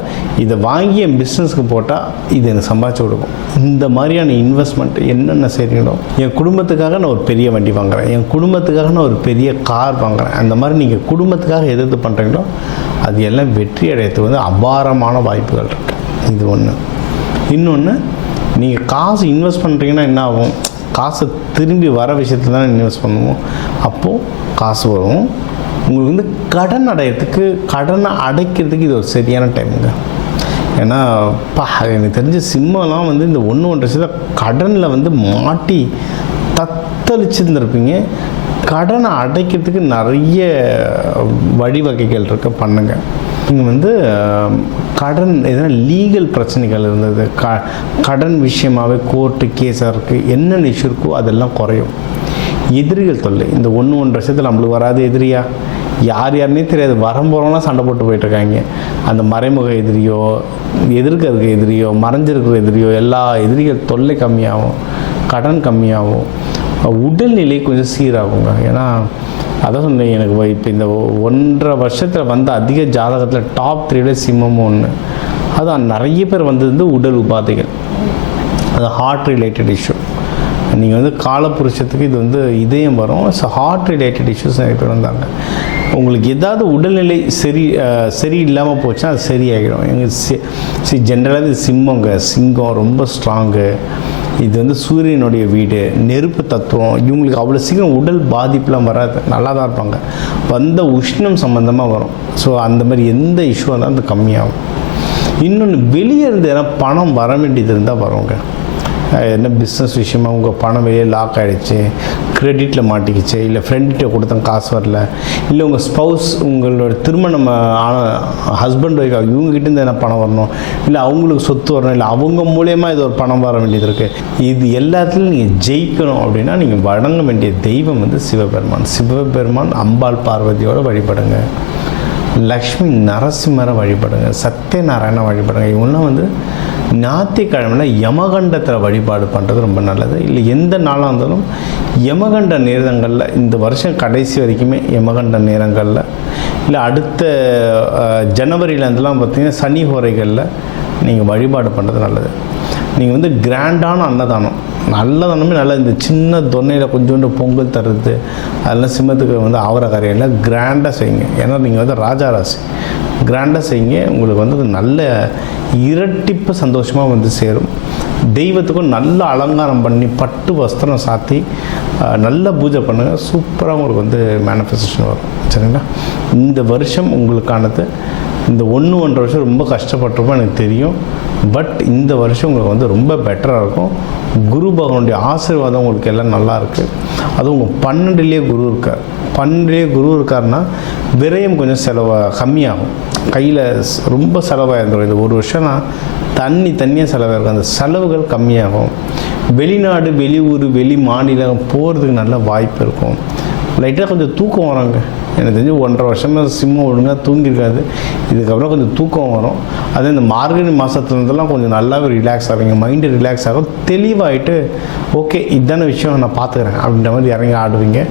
இதை வாங்கி என் பிஸ்னஸ்க்கு போட்டால் இது எனக்கு சம்பாதிச்சு கொடுக்கும். இந்த மாதிரியான இன்வெஸ்ட்மெண்ட் என்னென்ன செய்கிறீங்களோ, என் குடும்பத்துக்காக நான் ஒரு பெரிய வண்டி வாங்குகிறேன், என் குடும்பத்துக்காக நான் ஒரு பெரிய கார் வாங்குகிறேன், அந்த மாதிரி நீங்கள் குடும்பத்துக்காக எது பண்ணுறீங்களோ அது எல்லாம் வெற்றி அடையத்துக்கு வந்து அபாரமான வாய்ப்புகள் இருக்குது. இது ஒன்று. இன்னொன்று, நீங்கள் காசு இன்வெஸ்ட் பண்ணுறீங்கன்னா என்ன ஆகும், காசை திரும்பி வர விஷயத்தில் தான் இன்வெஸ்ட் பண்ணுவோம். அப்போது காசு வரும். உங்களுக்கு வந்து கடன் அடையிறதுக்கு, கடனை அடைக்கிறதுக்கு இது ஒரு சரியான டைமுங்க. ஏன்னா எனக்கு தெரிஞ்ச சிம்மலாம் வந்து இந்த 1-1.5 வருஷத்தில் கடனில் வந்து மாட்டி தத்தளிச்சுருந்துருப்பீங்க. கடனை அடைக்கிறதுக்கு நிறைய வழிவகைகள் இருக்க பண்ணுங்க. நீங்கள் வந்து கடன் எதனா லீகல் பிரச்சனைகள் இருந்தது, கடன் விஷயமாகவே கோர்ட்டு கேஸாக இருக்குது, என்னென்ன இஷ்யூ இருக்கோ அதெல்லாம் குறையும். எதிரிகள் தொல்லை இந்த 1-1.5 வருஷத்தில் நம்மளுக்கு வராது எதிரியா, யாருன்னே தெரியாது, வரம்போறவங்களாம் சண்டை போட்டு போயிட்டுருக்காங்க. அந்த மறைமுக எதிரியோ, எதிர்க்க இருக்க எதிரியோ, மறைஞ்சிருக்கிற எதிரியோ, எல்லா எதிரிகள் தொல்லை கம்மியாகும், கடன் கம்மியாகும், உடல்நிலை கொஞ்சம் சீராகுங்க. ஏன்னா அதான் சொன்னேன், எனக்கு இப்போ இந்த 1.5 வருஷத்தில் வந்த அதிக ஜாதகத்தில் டாப் 3 சிம்மமும் ஒன்று. அதான் நிறைய பேர் வந்தது உடல் உபாதைகள், அது ஹார்ட் ரிலேட்டட் இஷ்யூ. நீங்கள் வந்து காலப்புருஷத்துக்கு இது வந்து இதயம் வரும். ஸோ ஹார்ட் ரிலேட்டட் இஷ்யூஸ் நிறைய பேர் வந்தாங்க. உங்களுக்கு ஏதாவது உடல்நிலை சரி இல்லாமல் போச்சுன்னா அது சரியாகிடும். எங்கள் ஜென்ரலாக இது சிங்கம் ரொம்ப ஸ்ட்ராங்கு. இது வந்து சூரியனுடைய வீடு, நெருப்பு தத்துவம். இவங்களுக்கு அவ்வளோ சீக்கிரம் உடல் பாதிப்புலாம் வராது, நல்லா தான் இருப்பாங்க. வந்த உஷ்ணம் சம்மந்தமாக வரும். ஸோ அந்த மாதிரி எந்த இஷ்யூவாக இருந்தாலும் அது கம்மியாகும். இன்னொன்று, வெளியே இருந்து ஏன்னா பணம் வர வேண்டியது இருந்தால் வருங்க. என்ன பிஸ்னஸ் விஷயமாக உங்கள் பணம் வெளியே லாக் ஆகிடுச்சு, கிரெடிட்டில் மாட்டிக்கிச்சு, இல்லை ஃப்ரெண்ட்கிட்ட கொடுத்த காசு வரல, இல்லை உங்கள் ஸ்பௌஸ் உங்களோட திருமணம் ஆன ஹஸ்பண்ட் ஒய்ஃப் இவங்ககிட்டேருந்து என்ன பணம் வரணும், இல்லை அவங்களுக்கு சொத்து வரணும், இல்லை அவங்க மூலயமா இது ஒரு பணம் வர வேண்டியது இருக்குது. இது எல்லாத்துலையும் நீங்கள் ஜெயிக்கணும் அப்படின்னா நீங்கள் வணங்க வேண்டிய தெய்வம் வந்து சிவபெருமான் அம்பாள் பார்வதியோடு வழிபடுங்க. லக்ஷ்மி நரசிம்மரை வழிபடுங்க. சத்யநாராயண வழிபடுங்க. இவங்களாம் வந்து ஞாயிற்றுக்கிழமையில் யமகண்டத்தில் வழிபாடு பண்ணுறது ரொம்ப நல்லது. இல்லை எந்த நாளாக இருந்தாலும் யமகண்ட நேரங்களில், இந்த வருஷம் கடைசி வரைக்குமே யமகண்ட நேரங்களில், இல்லை அடுத்த ஜனவரியிலேருந்துலாம் பார்த்திங்கன்னா சனி ஹோரைகளில் நீங்கள் வழிபாடு பண்ணுறது நல்லது. நீங்கள் வந்து கிராண்டான அன்னதானமே நல்ல இந்த சின்ன தொன்னையில் கொஞ்சோண்டு பொங்கல் தருது, அதெல்லாம் சிம்மத்துக்கு வந்து ஆவர காரியெல்லாம் கிராண்டாக செய்யுங்க. ஏன்னா நீங்கள் வந்து ராஜா ராசி, கிராண்டாக செய்யுங்க. உங்களுக்கு வந்து நல்ல இரட்டிப்பு சந்தோஷமாக வந்து சேரும். தெய்வத்துக்கும் நல்ல அலங்காரம் பண்ணி பட்டு வஸ்திரம் சாத்தி நல்ல பூஜை பண்ணுங்கள். சூப்பராக உங்களுக்கு வந்து மேனிஃபெஸ்டேஷன் வரும். சரிங்களா? இந்த வருஷம் உங்களுக்கானது. இந்த 1-1.5 வருஷம் ரொம்ப கஷ்டப்பட்டிருப்போம் எனக்கு தெரியும். பட் இந்த வருஷம் உங்களுக்கு வந்து ரொம்ப பெட்டராக இருக்கும். குரு பகவானுடைய ஆசீர்வாதம் உங்களுக்கு எல்லாம் நல்லா இருக்குது. அதுவும் உங்கள் 12லேயே குரு இருக்கார். 12லேயே குரு இருக்காருன்னா விரயம் கொஞ்சம் கம்மியாகும். கையில் ரொம்ப செலவாக இருந்துடும். இது ஒரு வருஷம்னா தண்ணியாக செலவாக இருக்கும். அந்த செலவுகள் கம்மியாகும். வெளிநாடு, வெளியூர், வெளி மாநிலம் போகிறதுக்கு நல்ல வாய்ப்பு இருக்கும். லைட்டாக கொஞ்சம் தூக்கம் வராங்க. எனக்கு தெரிஞ்சு 1.5 வருஷமாக சிம்மம் ஒழுங்காக தூங்கியிருக்காது. இதுக்கப்புறம் கொஞ்சம் தூக்கம் வரும். அதே இந்த மார்கழி மாதத்துலேருந்தெல்லாம் கொஞ்சம் நல்லாவே ரிலாக்ஸ் ஆகுங்க. மைண்டு ரிலாக்ஸ் ஆகும். தெளிவாகிட்டு ஓகே இதுதான விஷயம் நான் பார்த்துக்கிறேன் அப்படின்ற மாதிரி இறங்கி ஆடுவீங்க.